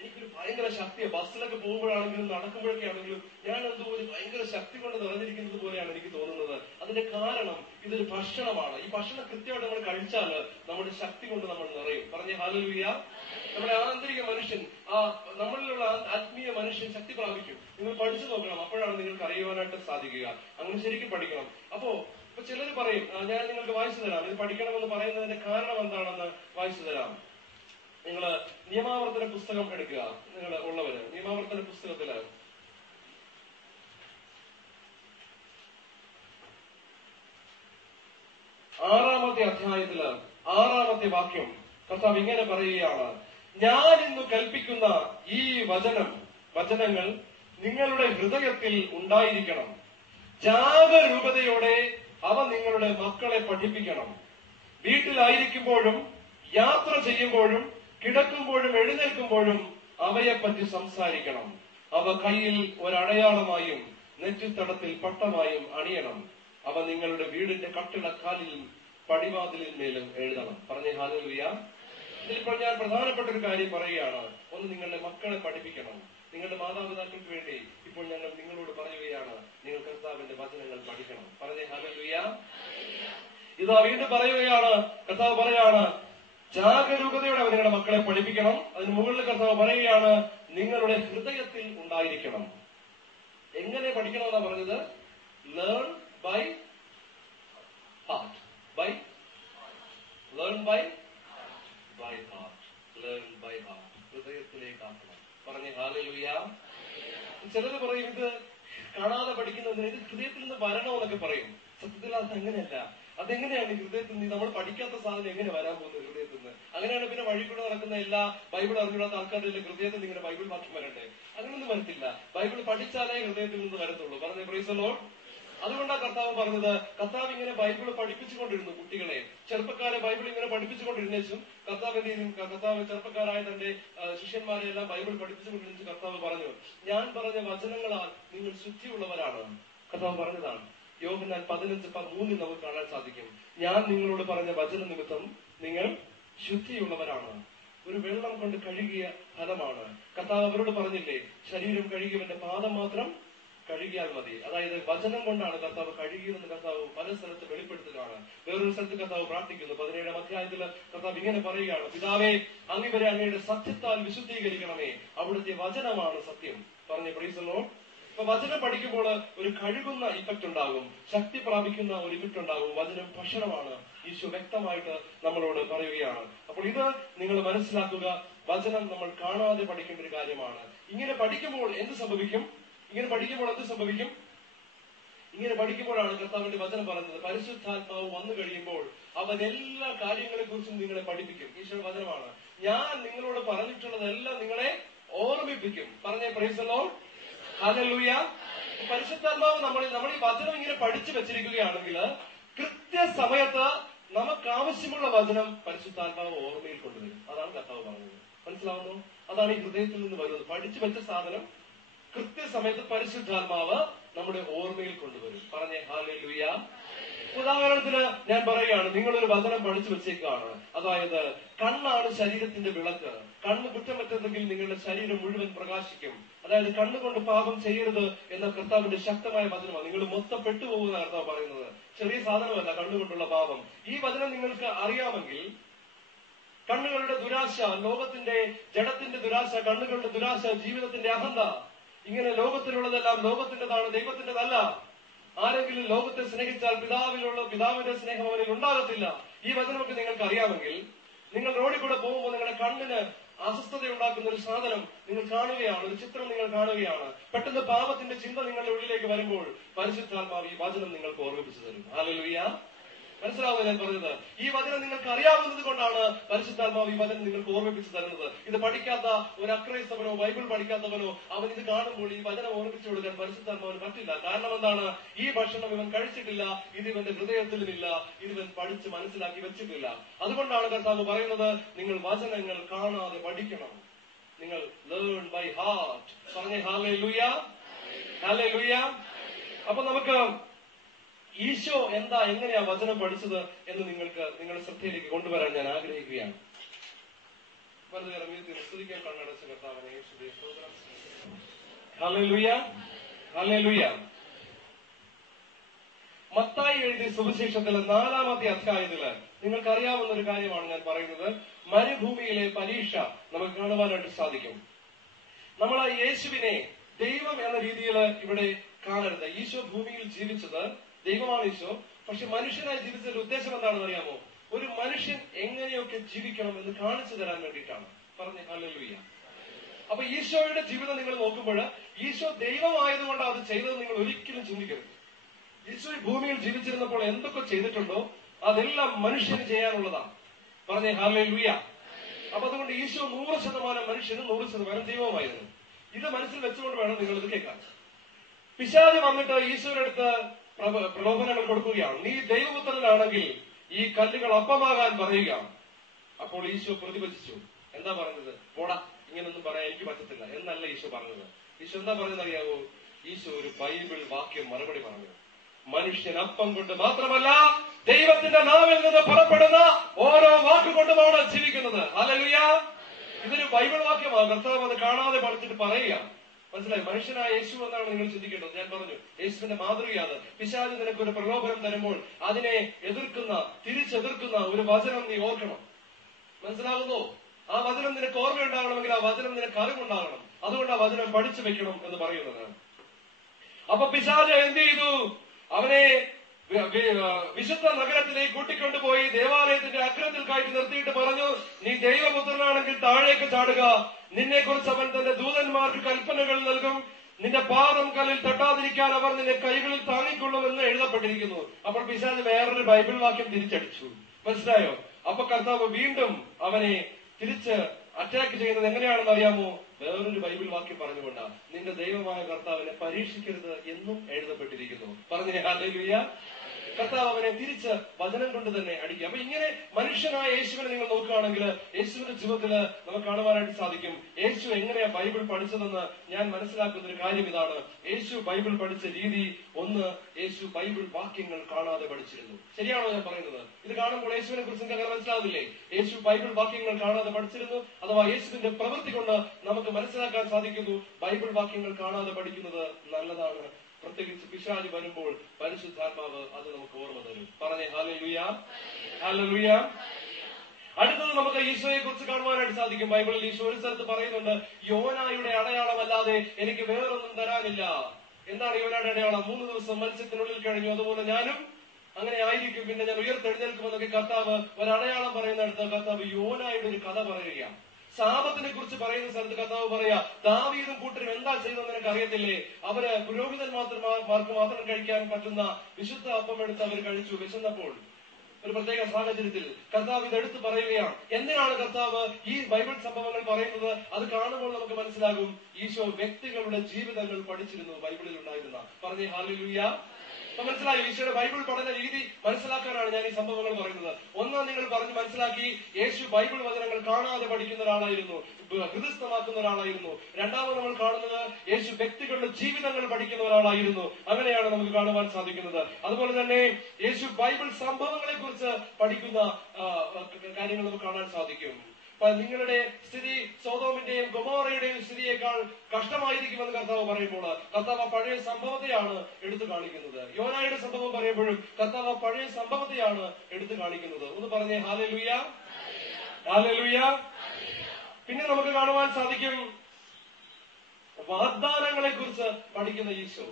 എനിക്കൊരു ഭയങ്കര ശക്തിയാണ്. ബസ്സിലൊക്കെ പോകുമ്പോഴാണെങ്കിലും നടക്കുമ്പോഴൊക്കെ ആണെങ്കിലും ഞാൻ എന്തോ ഒരു ഭയങ്കര ശക്തി കൊണ്ട് നിറഞ്ഞിരിക്കുന്നത് പോലെയാണ് എനിക്ക് തോന്നുന്നത്. അതിന്റെ കാരണം ഇതൊരു ഭക്ഷണമാണ്. ഈ ഭക്ഷണം കൃത്യമായിട്ട് നമ്മൾ കഴിച്ചാൽ നമ്മുടെ ശക്തി കൊണ്ട് നമ്മൾ നിറയും. പറഞ്ഞ ഹല്ലേലൂയ. നമ്മുടെ ആന്തരിക മനുഷ്യൻ, നമ്മളിലുള്ള ആത്മീയ മനുഷ്യൻ ശക്തി പ്രാപിക്കും. നിങ്ങൾ പഠിച്ചു നോക്കണം, അപ്പോഴാണ് നിങ്ങൾക്ക് അറിയുവാനായിട്ട് സാധിക്കുക. അങ്ങനെ ശരിക്കും പഠിക്കണം. ഇപ്പൊ ചിലർ പറയും, ഞാൻ നിങ്ങൾക്ക് വായിച്ചു തരാം, ഇത് പഠിക്കണമെന്ന് പറയുന്നതിന്റെ കാരണം എന്താണെന്ന് വായിച്ചു തരാം. നിങ്ങൾ നിയമാവർത്തന പുസ്തകം എടുക്കുക. നിങ്ങൾ ഉള്ളവര് നിയമാവർത്തന പുസ്തകത്തില് 6-ാമത്തെ അധ്യായത്തില് 6-ാമത്തെ വാക്യം കർത്താവ് ഇങ്ങനെ പറയുകയാണ്, ഞാൻ ഇന്ന് കൽപ്പിക്കുന്ന ഈ വചനങ്ങൾ നിങ്ങളുടെ ഹൃദയത്തിൽ ഉണ്ടായിരിക്കണം. ജാഗരൂകതയോടെ അവ നിങ്ങളുടെ മക്കളെ പഠിപ്പിക്കണം. വീട്ടിലായിരിക്കുമ്പോഴും യാത്ര ചെയ്യുമ്പോഴും കിടക്കുമ്പോഴും എഴുന്നേൽക്കുമ്പോഴും അവയെപ്പറ്റി സംസാരിക്കണം. അവ കയ്യിൽ ഒരടയാളമായും നെറ്റിത്തടത്തിൽ പട്ടമായും അണിയണം. അവ നിങ്ങളുടെ വീടിന്റെ കട്ടിളക്കാലിലും പടിവാതിലിന്മേലും എഴുതണം. പറഞ്ഞേ ഹല്ലേലൂയ. ഇതിലിപ്പോൾ ഞാൻ പ്രധാനപ്പെട്ട ഒരു കാര്യം പറയുകയാണ്. ഒന്ന്, നിങ്ങളുടെ മക്കളെ പഠിപ്പിക്കണം. നിങ്ങളുടെ മാതാപിതാക്കൾക്ക് വേണ്ടി ഇപ്പോൾ ഞങ്ങൾ നിങ്ങളോട് പറയുകയാണ്, നിങ്ങൾ കർത്താവിന്റെ വചനങ്ങൾ പഠിക്കണം. പറഞ്ഞേ ഹല്ലേലൂയ. ഇതാ വീണ്ടും പറയുകയാണ്, കർത്താവ് പറയാണ്, ജാഗരൂകതയോടെ നിങ്ങളുടെ മക്കളെ പഠിപ്പിക്കണം. അതിന് മുകളിൽ കർത്താവ് പറയുകയാണ്, നിങ്ങളുടെ ഹൃദയത്തിൽ ഉണ്ടായിരിക്കണം. എങ്ങനെ പഠിക്കണമെന്നാ പറഞ്ഞത്? Learn by heart. Learn by heart. ഹൃദയത്തിലേക്ക് ആക്കണം. പറഞ്ഞ ഹല്ലേലൂയ. ചിലര് പറയും, ഇത് കാണാതെ പഠിക്കുന്നതിന് ഇത് ഹൃദയത്തിൽ നിന്ന് വരണമെന്നൊക്കെ പറയും. സത്യത്തിൽ അത് അങ്ങനെയല്ല. അതെങ്ങനെയാണ് ഹൃദയത്തിൽ നിന്ന്? നമ്മൾ പഠിക്കാത്ത സാധനം എങ്ങനെ വരാൻ പോകുന്നത് ഹൃദയത്തിൽ നിന്ന്? അങ്ങനെയാണ് പിന്നെ വഴി കൂടെ നടക്കുന്ന എല്ലാ ബൈബിൾ അറിഞ്ഞൂടാത്ത ആൾക്കാരുടെ ഹൃദയത്തിൽ നിന്ന് ഇങ്ങനെ ബൈബിൾ വാക്യം വരണ്ടേ? അങ്ങനൊന്നും വരത്തില്ല. ബൈബിൾ പഠിച്ചാലേ ഹൃദയത്തിൽ നിന്ന് വരത്തുള്ളൂ. പറഞ്ഞേ പ്രൈസ് ദി ലോർഡ്. അതുകൊണ്ടാണ് കർത്താവ് പറഞ്ഞത്, കർത്താവ് ഇങ്ങനെ ബൈബിൾ പഠിപ്പിച്ചുകൊണ്ടിരുന്നു കുട്ടികളെ, ചെറുപ്പക്കാരെ ബൈബിൾ ഇങ്ങനെ പഠിപ്പിച്ചുകൊണ്ടിരുന്നേച്ചും കർത്താവ് ചെറുപ്പക്കാരായ തന്റെ ശിഷ്യന്മാരെ എല്ലാം ബൈബിൾ പഠിപ്പിച്ചുകൊണ്ടിരുന്നു. കർത്താവ് പറഞ്ഞു, ഞാൻ പറഞ്ഞ വചനങ്ങളാൽ നിങ്ങൾ ശുദ്ധിയുള്ളവരാണ്. കർത്താവ് പറഞ്ഞതാണ്. യോഹന്നാൻ 15:3 നമുക്ക് കാണാൻ സാധിക്കും, ഞാൻ നിങ്ങളോട് പറഞ്ഞ വചന നിമിത്തം നിങ്ങൾ ശുദ്ധിയുള്ളവരാണ്. ഒരു വെള്ളം കൊണ്ട് കഴുകിയ ഫലമാണ്. കർത്താവ് അവരോട് പറഞ്ഞില്ലേ, ശരീരം കഴുകിയവന്റെ പാദം മാത്രം കഴുകിയാൽ മതി. അതായത് വചനം കൊണ്ടാണ് കർത്താവ് കഴുകിയതെന്ന് കർത്താവ് പല സ്ഥലത്ത് വെളിപ്പെടുത്തുകയാണ്. വേറൊരു സ്ഥലത്ത് കർത്താവ് പ്രാർത്ഥിക്കുന്നു. 17-ാം അധ്യായത്തിൽ കർത്താവ് ഇങ്ങനെ പറയുകയാണ്, പിതാവേ, അങ്ങ് അങ്ങയുടെ സത്യത്താൽ വിശുദ്ധീകരിക്കണമേ, അവിടുത്തെ വചനമാണ് സത്യം. പറഞ്ഞേ പ്രൈസ് ദി ലോർഡ്. ഇപ്പൊ വചനം പഠിക്കുമ്പോൾ ഒരു കഴുകുന്ന ഇഫക്റ്റ് ഉണ്ടാകും, ശക്തി പ്രാപിക്കുന്ന ഒരു ഇഫക്റ്റ് ഉണ്ടാകും. വചനം ഭക്ഷണമാണ്. ഈശോ വ്യക്തമായിട്ട് നമ്മളോട് പറയുകയാണ്. അപ്പോൾ ഇത് നിങ്ങൾ മനസ്സിലാക്കുക, വചനം നമ്മൾ കാണാതെ പഠിക്കേണ്ട ഒരു കാര്യമാണ്. ഇങ്ങനെ പഠിക്കുമ്പോൾ എന്ത് സംഭവിക്കും? ഇങ്ങനെ പഠിക്കുമ്പോഴാണ് കർത്താവിന്റെ വചനം പറയുന്നത്, പരിശുദ്ധാത്മാവ് വന്നു കഴിയുമ്പോൾ അവൻ എല്ലാ കാര്യങ്ങളെ കുറിച്ചും നിങ്ങളെ പഠിപ്പിക്കും. ഈശോയുടെ വചനമാണ്. ഞാൻ നിങ്ങളോട് പറഞ്ഞിട്ടുള്ളതെല്ലാം നിങ്ങളെ ഓർമ്മിപ്പിക്കും. പറഞ്ഞേ പ്രൈസ് ദി ലോർഡ്. ഹല്ലേലൂയ. പരിശുദ്ധാത്മാവ് നമ്മൾ ഈ വചനം ഇങ്ങനെ പഠിച്ചു വെച്ചിരിക്കുകയാണെങ്കിൽ കൃത്യസമയത്ത് നമുക്ക് ആവശ്യമുള്ള വചനം പരിശുദ്ധാത്മാവ് ഓർമ്മയിൽ കൊണ്ടുവരും. അതാണ് കർത്താവ് പറഞ്ഞത്. മനസ്സിലാവുന്നു? അതാണ് ഈ ഹൃദയത്തിൽ നിന്ന് വരുന്നത്. പഠിച്ചു വെച്ച സാധനം കൃത്യസമയത്ത് പരിശുദ്ധാത്മാവ് നമ്മുടെ ഓർമ്മയിൽ കൊണ്ടുവരും. പറഞ്ഞേ ഹല്ലേലൂയ. ഉദാഹരണത്തിന് ഞാൻ പറയുകയാണ്, നിങ്ങളൊരു വചനം പഠിച്ചു വെച്ചേക്കാണ്. അതായത് കണ്ണാണ് ശരീരത്തിന്റെ വിളക്ക്. കണ്ണ് കുറ്റം പറ്റുന്നെങ്കിൽ നിങ്ങളുടെ ശരീരം മുഴുവൻ പ്രകാശിക്കും. അതായത് കണ്ണുകൊണ്ട് പാപം ചെയ്യരുത് എന്ന കർത്താവിന്റെ ശക്തമായ വചനമാണ്. നിങ്ങൾ മൊത്തം പെട്ടുപോകുന്ന കർത്താവ് പറയുന്നത്. ചെറിയ സാധനമല്ല കണ്ണുകൊണ്ടുള്ള പാപം. ഈ വചനം നിങ്ങൾക്ക് അറിയാമെങ്കിൽ കണ്ണുകളുടെ ദുരാശ, ലോകത്തിന്റെ ജഡത്തിന്റെ ദുരാശ, കണ്ണുകളുടെ ദുരാശ, ജീവിതത്തിന്റെ അഹന്ത, ഇങ്ങനെ ലോകത്തിലുള്ളതെല്ലാം ലോകത്തിന്റേതാണ്, ദൈവത്തിന്റേതല്ല. ആരെങ്കിലും ലോകത്തെ സ്നേഹിച്ചാൽ പിതാവിന്റെ സ്നേഹം അവനിൽ ഉണ്ടാകത്തില്ല. ഈ വചനമൊക്കെ നിങ്ങൾക്ക് അറിയാമെങ്കിൽ നിങ്ങൾ റോഡിൽ കൂടെ പോകുമ്പോൾ നിങ്ങളുടെ കണ്ണിന് അസ്വസ്ഥത ഉണ്ടാക്കുന്ന ഒരു സാധനം നിങ്ങൾ കാണുകയാണ്, ഒരു ചിത്രം നിങ്ങൾ കാണുകയാണ്. പെട്ടെന്ന് പാപത്തിന്റെ ചിന്ത നിങ്ങളുടെ ഉള്ളിലേക്ക് വരുമ്പോൾ പരിശുദ്ധാത്മാവ് ഈ വചനം നിങ്ങൾക്ക് ഓർമ്മിപ്പിച്ചു തരും. ഹല്ലേലൂയ. മനസ്സിലാവുക ഞാൻ പറഞ്ഞത്? ഈ വചനം നിങ്ങൾക്ക് അറിയാവുന്നത് കൊണ്ടാണ് പരിശുദ്ധാത്മാവ് ഈ വചനം നിങ്ങൾക്ക് ഓർമ്മിപ്പിച്ചു തരുന്നത്. ഇത് പഠിക്കാത്ത ഒരു അക്രൈസ്തവനോ ബൈബിൾ പഠിക്കാത്തവനോ അവൻ ഇത് കാണുമ്പോൾ ഈ വചനം ഓർമ്മിപ്പിച്ചു കൊടുക്കാൻ പരിശുദ്ധാത്മാവിന് പറ്റില്ല. കാരണം എന്താണ്? ഈ ഭക്ഷണം ഇവൻ കഴിച്ചിട്ടില്ല, ഇത് ഇവന്റെ ഹൃദയത്തിലുമില്ല, ഇത് ഇവൻ പഠിച്ച് മനസ്സിലാക്കി വെച്ചിട്ടില്ല. അതുകൊണ്ടാണ് കർത്താവ് പറയുന്നത്, നിങ്ങൾ വചനങ്ങൾ കാണാതെ പഠിക്കണം. നിങ്ങൾ ലേൺ ബൈ ഹാർട്ട്. പറഞ്ഞേ ഹല്ലേലൂയ, ഹല്ലേലൂയ. അപ്പൊ നമുക്ക് ഈശോ എങ്ങനെയാ വചനം പഠിച്ചത് എന്ന് നിങ്ങൾക്ക് നിങ്ങളുടെ ശ്രദ്ധയിലേക്ക് കൊണ്ടുവരാൻ ഞാൻ ആഗ്രഹിക്കുകയാണ്. Hallelujah, hallelujah. മത്തായി എഴുതിയ സുവിശേഷത്തിലെ 4-ാമത്തെ അധ്യായത്തില് നിങ്ങൾക്കറിയാവുന്ന ഒരു കാര്യമാണ് ഞാൻ പറയുന്നത്. മരുഭൂമിയിലെ പരീക്ഷ നമുക്ക് കാണുവാനായിട്ട് സാധിക്കും. നമ്മൾ ആ യേശുവിനെ ദൈവം എന്ന രീതിയിൽ ഇവിടെ കാണരുത്. ഈശോ ഭൂമിയിൽ ജീവിച്ചത്, ദൈവമാണ് ഈശോ, പക്ഷെ മനുഷ്യനായി ജീവിച്ചതിന്റെ ഉദ്ദേശം എന്താണെന്ന് അറിയാമോ? ഒരു മനുഷ്യൻ എങ്ങനെയൊക്കെ ജീവിക്കണം എന്ന് കാണിച്ചു തരാൻ വേണ്ടിയിട്ടാണ്. പറഞ്ഞേ ഹല്ലേലൂയ. അപ്പൊ ഈശോയുടെ ജീവിതം നിങ്ങൾ നോക്കുമ്പോൾ ഈശോ ദൈവമായതുകൊണ്ട് അത് ചെയ്തത് നിങ്ങൾ ഒരിക്കലും ചിന്തിക്കരുത്. ഈശോ ഈ ഭൂമിയിൽ ജീവിച്ചിരുന്നപ്പോൾ എന്തൊക്കെ ചെയ്തിട്ടുണ്ടോ അതെല്ലാം മനുഷ്യന് ചെയ്യാനുള്ളതാണ്. പറഞ്ഞേ ഹല്ലേലൂയ. അപ്പൊ അതുകൊണ്ട് ഈശോ 100% മനുഷ്യനും 100% ദൈവമായിരുന്നു. ഇത് മനസ്സിൽ വെച്ചുകൊണ്ട് വേണം നിങ്ങൾ ഇത് കേൾക്കാൻ. പിശാച് വന്നിട്ട് ഈശോയുടെ അടുത്ത് പ്രലോഭനങ്ങൾ കൊടുക്കുകയാണ്. നീ ദൈവപുത്രനാണെങ്കിൽ ഈ കല്ലുകൾ അപ്പമാകാൻ പറയുക. അപ്പോൾ ഈശോ പ്രതിവചിച്ചു. എന്താ പറഞ്ഞത്? പോടാ, ഇങ്ങനൊന്നും പറയാൻ എനിക്ക് പറ്റത്തില്ല എന്നല്ല ഈശോ പറഞ്ഞത്. ഈശോ എന്താ പറഞ്ഞത് അറിയാവോ? ഈശോ ഒരു ബൈബിൾ വാക്യം മറുപടി പറഞ്ഞു. മനുഷ്യൻ അപ്പം കൊണ്ട് മാത്രമല്ല ദൈവത്തിന്റെ നാവിൽ നിന്ന് പുറപ്പെടുന്ന ഓരോ വാക്കുകൊണ്ടുമാണ് ജീവിക്കുന്നത്. ഹല്ലേലൂയ. ഇതൊരു ബൈബിൾ വാക്യമാണ്. കർത്താവ് അത് കാണാതെ പഠിച്ചിട്ട് പറയുക. മനസ്സിലായി? മനുഷ്യനായ യേശു എന്നാണ് നിങ്ങൾ ചിന്തിക്കേണ്ടത്. ഞാൻ പറഞ്ഞു യേശുവിന്റെ മാതൃകയാണ്. പിശാച് നിനക്കൊരു പ്രലോഭനം തരുമ്പോൾ അതിനെ തിരിച്ചെതിർക്കുന്ന ഒരു വചനം നീ ഓർക്കണം. മനസ്സിലാകുന്നു? ആ വചനം നിനക്ക് ഓർമ്മയുണ്ടാകണമെങ്കിൽ ആ വചനം നിനക്ക് അറിവുണ്ടാകണം. അതുകൊണ്ട് ആ വചനം പഠിച്ചു വെക്കണം എന്ന് പറയുന്നത്. അപ്പൊ പിശാച് എന്ത് ചെയ്തു? അവനെ വിശുദ്ധ നഗരത്തിലേക്ക് കൂട്ടിക്കൊണ്ടുപോയി ദേവാലയത്തിന്റെ അഗ്രത്തിൽ കയറ്റി നിർത്തിയിട്ട് പറഞ്ഞു, നീ ദൈവപുത്രനാണെങ്കിൽ താഴേക്ക് ചാടുക, നിന്നെ കുറിച്ച് അവൻ തന്റെ ദൂതന്മാർക്ക് കൽപ്പനകൾ നൽകും, നിന്റെ പാദം കല്ലിൽ തട്ടാതിരിക്കാൻ അവർ നിന്നെ കൈകളിൽ താങ്ങിക്കൊള്ളുമെന്ന് എഴുതപ്പെട്ടിരിക്കുന്നു. അപ്പോൾ പിശാച് വേറൊരു ബൈബിൾ വാക്യം തിരിച്ചടിച്ചു. മനസ്സിലായോ? അപ്പൊ കർത്താവ് വീണ്ടും അവനെ തിരിച്ച് അറ്റാക്ക് ചെയ്യുന്നത് എങ്ങനെയാണെന്ന് അറിയാമോ? വേറൊരു ബൈബിൾ വാക്യം പറഞ്ഞുകൊണ്ടാ, നിന്റെ ദൈവമായ കർത്താവിനെ പരീക്ഷിക്കരുത് എന്നും എഴുതപ്പെട്ടിരിക്കുന്നു. പറഞ്ഞേ ഹല്ലേലൂയ. കർത്താവ് അവനെ തിരിച്ച് വചനം കൊണ്ട് തന്നെ അടിക്കുക. അപ്പൊ ഇങ്ങനെ മനുഷ്യനായ യേശുവിനെ നിങ്ങൾ നോക്കുകയാണെങ്കിൽ യേശുവിന്റെ ജീവിതത്തിൽ നമുക്ക് കാണുവാനായിട്ട് സാധിക്കും. യേശു എങ്ങനെയാ ബൈബിൾ പഠിച്ചതെന്ന് ഞാൻ മനസ്സിലാക്കുന്ന ഒരു കാര്യം ഇതാണ്. യേശു ബൈബിൾ പഠിച്ച രീതി ഒന്ന്, യേശു ബൈബിൾ വാക്യങ്ങൾ കാണാതെ പഠിച്ചിരുന്നു. ശരിയാണോ ഞാൻ പറയുന്നത്? ഇത് കാണുമ്പോൾ യേശുവിനെ കുറിച്ച് നിങ്ങൾക്ക് മനസ്സിലാവില്ലേ? യേശു ബൈബിൾ വാക്യങ്ങൾ കാണാതെ പഠിച്ചിരുന്നു. അഥവാ യേശുവിന്റെ പ്രവൃത്തി കൊണ്ട് നമുക്ക് മനസ്സിലാക്കാൻ സാധിക്കുന്നു ബൈബിൾ വാക്യങ്ങൾ കാണാതെ പഠിക്കുന്നത് നല്ലതാണ്. പ്രത്യേകിച്ച് പിശാച് വരുമ്പോൾ പരിശുദ്ധാത്മാവ് അത് നമുക്ക് ഓർമ്മ തരും. പറഞ്ഞേ ഹല്ലേലൂയ, ഹല്ലേലൂയ. അടുത്തത് നമുക്ക് ഈശോയെ കുറിച്ച് കാണുവാനായിട്ട് സാധിക്കും. ബൈബിളിൽ ഈശോ ഒരു സ്ഥലത്ത് പറയുന്നുണ്ട്, യോനായുടെ അടയാളമല്ലാതെ എനിക്ക് വേറൊന്നും തരാനില്ല. എന്താണ് യോനയുടെ അടയാളം? 3 ദിവസം മത്സ്യത്തിനുള്ളിൽ കഴിഞ്ഞു, അതുപോലെ ഞാനും അങ്ങനെ ആയിരിക്കും, പിന്നെ ഞാൻ ഉയർത്തെഴുന്നേൽക്കുമെന്നൊക്കെ കർത്താവ് ഒരടയാളം പറയുന്നിടത്ത് കർത്താവ് യോനായുടെ ഒരു കഥ പറയുകയാണ്. ശാപത്തിനെ കുറിച്ച് പറയുന്ന സ്ഥലത്ത് കർത്താവ് പറയാ, ദാവീദും കൂട്ടരും എന്താ ചെയ്തെന്ന് നിനക്ക് അറിയത്തില്ലേ? അവര് പുരോഹിതന്മാർക്ക് മാത്രം കഴിക്കാൻ പറ്റുന്ന വിശുദ്ധ അപ്പം എടുത്ത് അവർ കഴിച്ചു വിശന്നപ്പോൾ. ഒരു പ്രത്യേക സാഹചര്യത്തിൽ കർത്താവ് ഇതെടുത്ത് പറയുകയാണ്. എന്തിനാണ് കർത്താവ് ഈ ബൈബിൾ സംഭവങ്ങൾ പറയുന്നത്? അത് കാണുമ്പോൾ നമുക്ക് മനസ്സിലാകും ഈശോ വ്യക്തികളുടെ ജീവിതങ്ങൾ പഠിച്ചിരുന്നു ബൈബിളിൽ ഉണ്ടായിരുന്ന. പറഞ്ഞേ ഹല്ലേലൂയ. അപ്പൊ മനസ്സിലായി, ഈശോയുടെ ബൈബിൾ പഠന രീതി മനസ്സിലാക്കാനാണ് ഞാൻ ഈ സംഭവങ്ങൾ പറയുന്നത്. ഒന്നാം നിങ്ങൾ പറഞ്ഞ് മനസ്സിലാക്കി, യേശു ബൈബിൾ വചനങ്ങൾ കാണാതെ പഠിക്കുന്ന ഒരാളായിരുന്നു, ഹൃദയസ്ഥമാക്കുന്ന ഒരാളായിരുന്നു. രണ്ടാമത് നമ്മൾ കാണുന്നത് യേശു വ്യക്തികളുടെ ജീവിതങ്ങൾ പഠിക്കുന്ന ഒരാളായിരുന്നു. അങ്ങനെയാണ് നമുക്ക് കാണുവാൻ സാധിക്കുന്നത്. അതുപോലെ തന്നെ യേശു ബൈബിൾ സംഭവങ്ങളെ കുറിച്ച് പഠിക്കുന്ന കാര്യങ്ങൾ നമുക്ക് കാണാൻ സാധിക്കും. നിങ്ങളുടെ സ്ഥിതി സോദോമിന്റെയും ഗൊമോറയുടെയും സ്ഥിതിയേക്കാൾ കഷ്ടമായിരിക്കുമെന്ന് കർത്താവ് പറയുമ്പോൾ കർത്താവ് പഴയ സംഭവത്തെയാണ് എടുത്തു കാണിക്കുന്നത്. യോനായുടെ സംഭവം പറയുമ്പോഴും കർത്താവ് പഴയ സംഭവത്തെയാണ് എടുത്തു കാണിക്കുന്നത്. ഒന്ന് പറഞ്ഞേ ഹല്ലേലൂയ, ഹല്ലേലൂയ. പിന്നെ നമുക്ക് കാണുവാൻ സാധിക്കും വാഗ്ദാനങ്ങളെ കുറിച്ച് പഠിക്കുന്ന ഈശോ,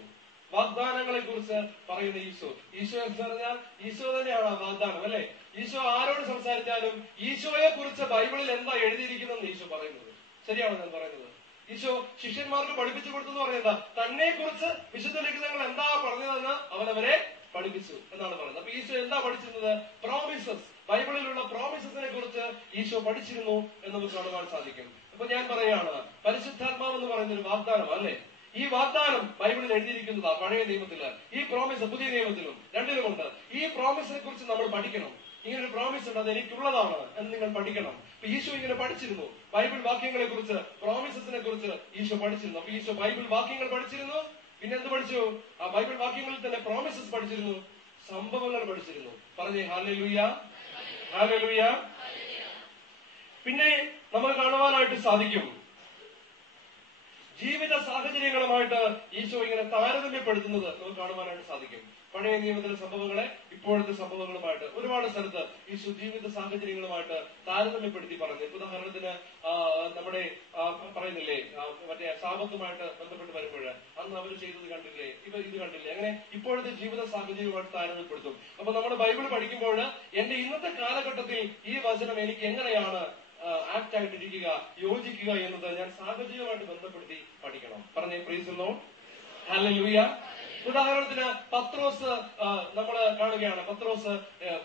വാഗ്ദാനങ്ങളെ കുറിച്ച് പറയുന്ന ഈശോ. ഈശോ എന്ന് പറഞ്ഞാൽ ഈശോ തന്നെയാണ് ആ വാഗ്ദാനം, അല്ലെ? ഈശോ ആരോട് സംസാരിച്ചാലും ഈശോയെ കുറിച്ച് ബൈബിളിൽ എന്താ എഴുതിയിരിക്കുന്നതെന്ന് ഈശോ പറയുന്നത്. ശരിയാണോ ഞാൻ പറയുന്നത്? ഈശോ ശിഷ്യന്മാർക്ക് പഠിപ്പിച്ചു കൊടുത്തെന്ന് പറയുന്നത് തന്നെ കുറിച്ച് വിശുദ്ധ ലിഖിതങ്ങൾ എന്താ പറഞ്ഞതെന്ന് അവനവരെ പഠിപ്പിച്ചു എന്നാണ് പറയുന്നത്. അപ്പൊ ഈശോ എന്താ പഠിച്ചിരുന്നത്? പ്രോമിസസ്, ബൈബിളിലുള്ള പ്രോമിസസിനെ കുറിച്ച് ഈശോ പഠിച്ചിരുന്നു എന്ന് നമുക്ക് കാണുവാൻ സാധിക്കും. അപ്പൊ ഞാൻ പറയാണ്, പരിശുദ്ധാത്മാവ് എന്ന് പറയുന്ന ഒരു വാഗ്ദാനം, അല്ലെ? ഈ വാഗ്ദാനം ബൈബിളിൽ എഴുതിയിരിക്കുന്നതാ, പഴയ നിയമത്തില്. ഈ പ്രോമിസ് പുതിയ നിയമത്തിലും രണ്ടിലുമുണ്ട്. ഈ പ്രോമിസിനെ കുറിച്ച് നമ്മൾ പഠിക്കണം. ഇങ്ങനൊരു പ്രോമിസ് ഉണ്ട്, അത് എനിക്കുള്ളതാണ് എന്ന് നിങ്ങൾ പഠിക്കണം. അപ്പൊ ഈശോ ഇങ്ങനെ പഠിച്ചിരുന്നു. ബൈബിൾ വാക്യങ്ങളെ കുറിച്ച്, പ്രോമിസസിനെ കുറിച്ച് ഈശോ പഠിച്ചിരുന്നു. അപ്പൊ ഈശോ ബൈബിൾ വാക്യങ്ങൾ പഠിച്ചിരുന്നു. പിന്നെ എന്ത് പഠിച്ചു? ആ ബൈബിൾ വാക്യങ്ങളിൽ തന്നെ പ്രോമിസസ് പഠിച്ചിരുന്നു, സംഭവങ്ങൾ പഠിച്ചിരുന്നു. പറഞ്ഞേ ഹല്ലേലൂയ, ഹല്ലേലൂയ. പിന്നെ നമ്മൾ കാണുവാനായിട്ട് സാധിക്കും ജീവിത സാഹചര്യങ്ങളുമായിട്ട് ഈശോ ഇങ്ങനെ താരതമ്യപ്പെടുത്തുന്നത് നമുക്ക് കാണുവാനായിട്ട് സാധിക്കും. പഴയ നിയമത്തിലെ സംഭവങ്ങളെ ഇപ്പോഴത്തെ സംഭവങ്ങളുമായിട്ട് ഒരുപാട് സ്ഥലത്ത് ഈശോ ജീവിത സാഹചര്യങ്ങളുമായിട്ട് താരതമ്യപ്പെടുത്തി പറഞ്ഞു. ഉദാഹരണത്തിന് നമ്മുടെ പറയുന്നില്ലേ, മറ്റേ ശാപത്തുമായിട്ട് ബന്ധപ്പെട്ട് വരുമ്പോൾ അന്ന് അവർ ചെയ്തത് കണ്ടില്ലേ, ഇത് കണ്ടില്ലേ, അങ്ങനെ ഇപ്പോഴത്തെ ജീവിത സാഹചര്യവുമായിട്ട് താരതമ്യപ്പെടുത്തും. അപ്പൊ നമ്മൾ ബൈബിൾ പഠിക്കുമ്പോൾ എന്റെ ഇന്നത്തെ കാലഘട്ടത്തിൽ ഈ വചനം എനിക്ക് എങ്ങനെയാണ് ആപ്റ്റ് ആയിട്ടിരിക്കുക, യോജിക്കുക എന്നത് ഞാൻ സാഹചര്യമായിട്ട് ബന്ധപ്പെടുത്തി പഠിക്കണം. പറഞ്ഞേ പ്രൈസ് ദി ലോർഡ്, ഹല്ലേലൂയ. ഉദാഹരണത്തിന് പത്രോസ് നമ്മൾ കാണുകയാണ്. പത്രോസ്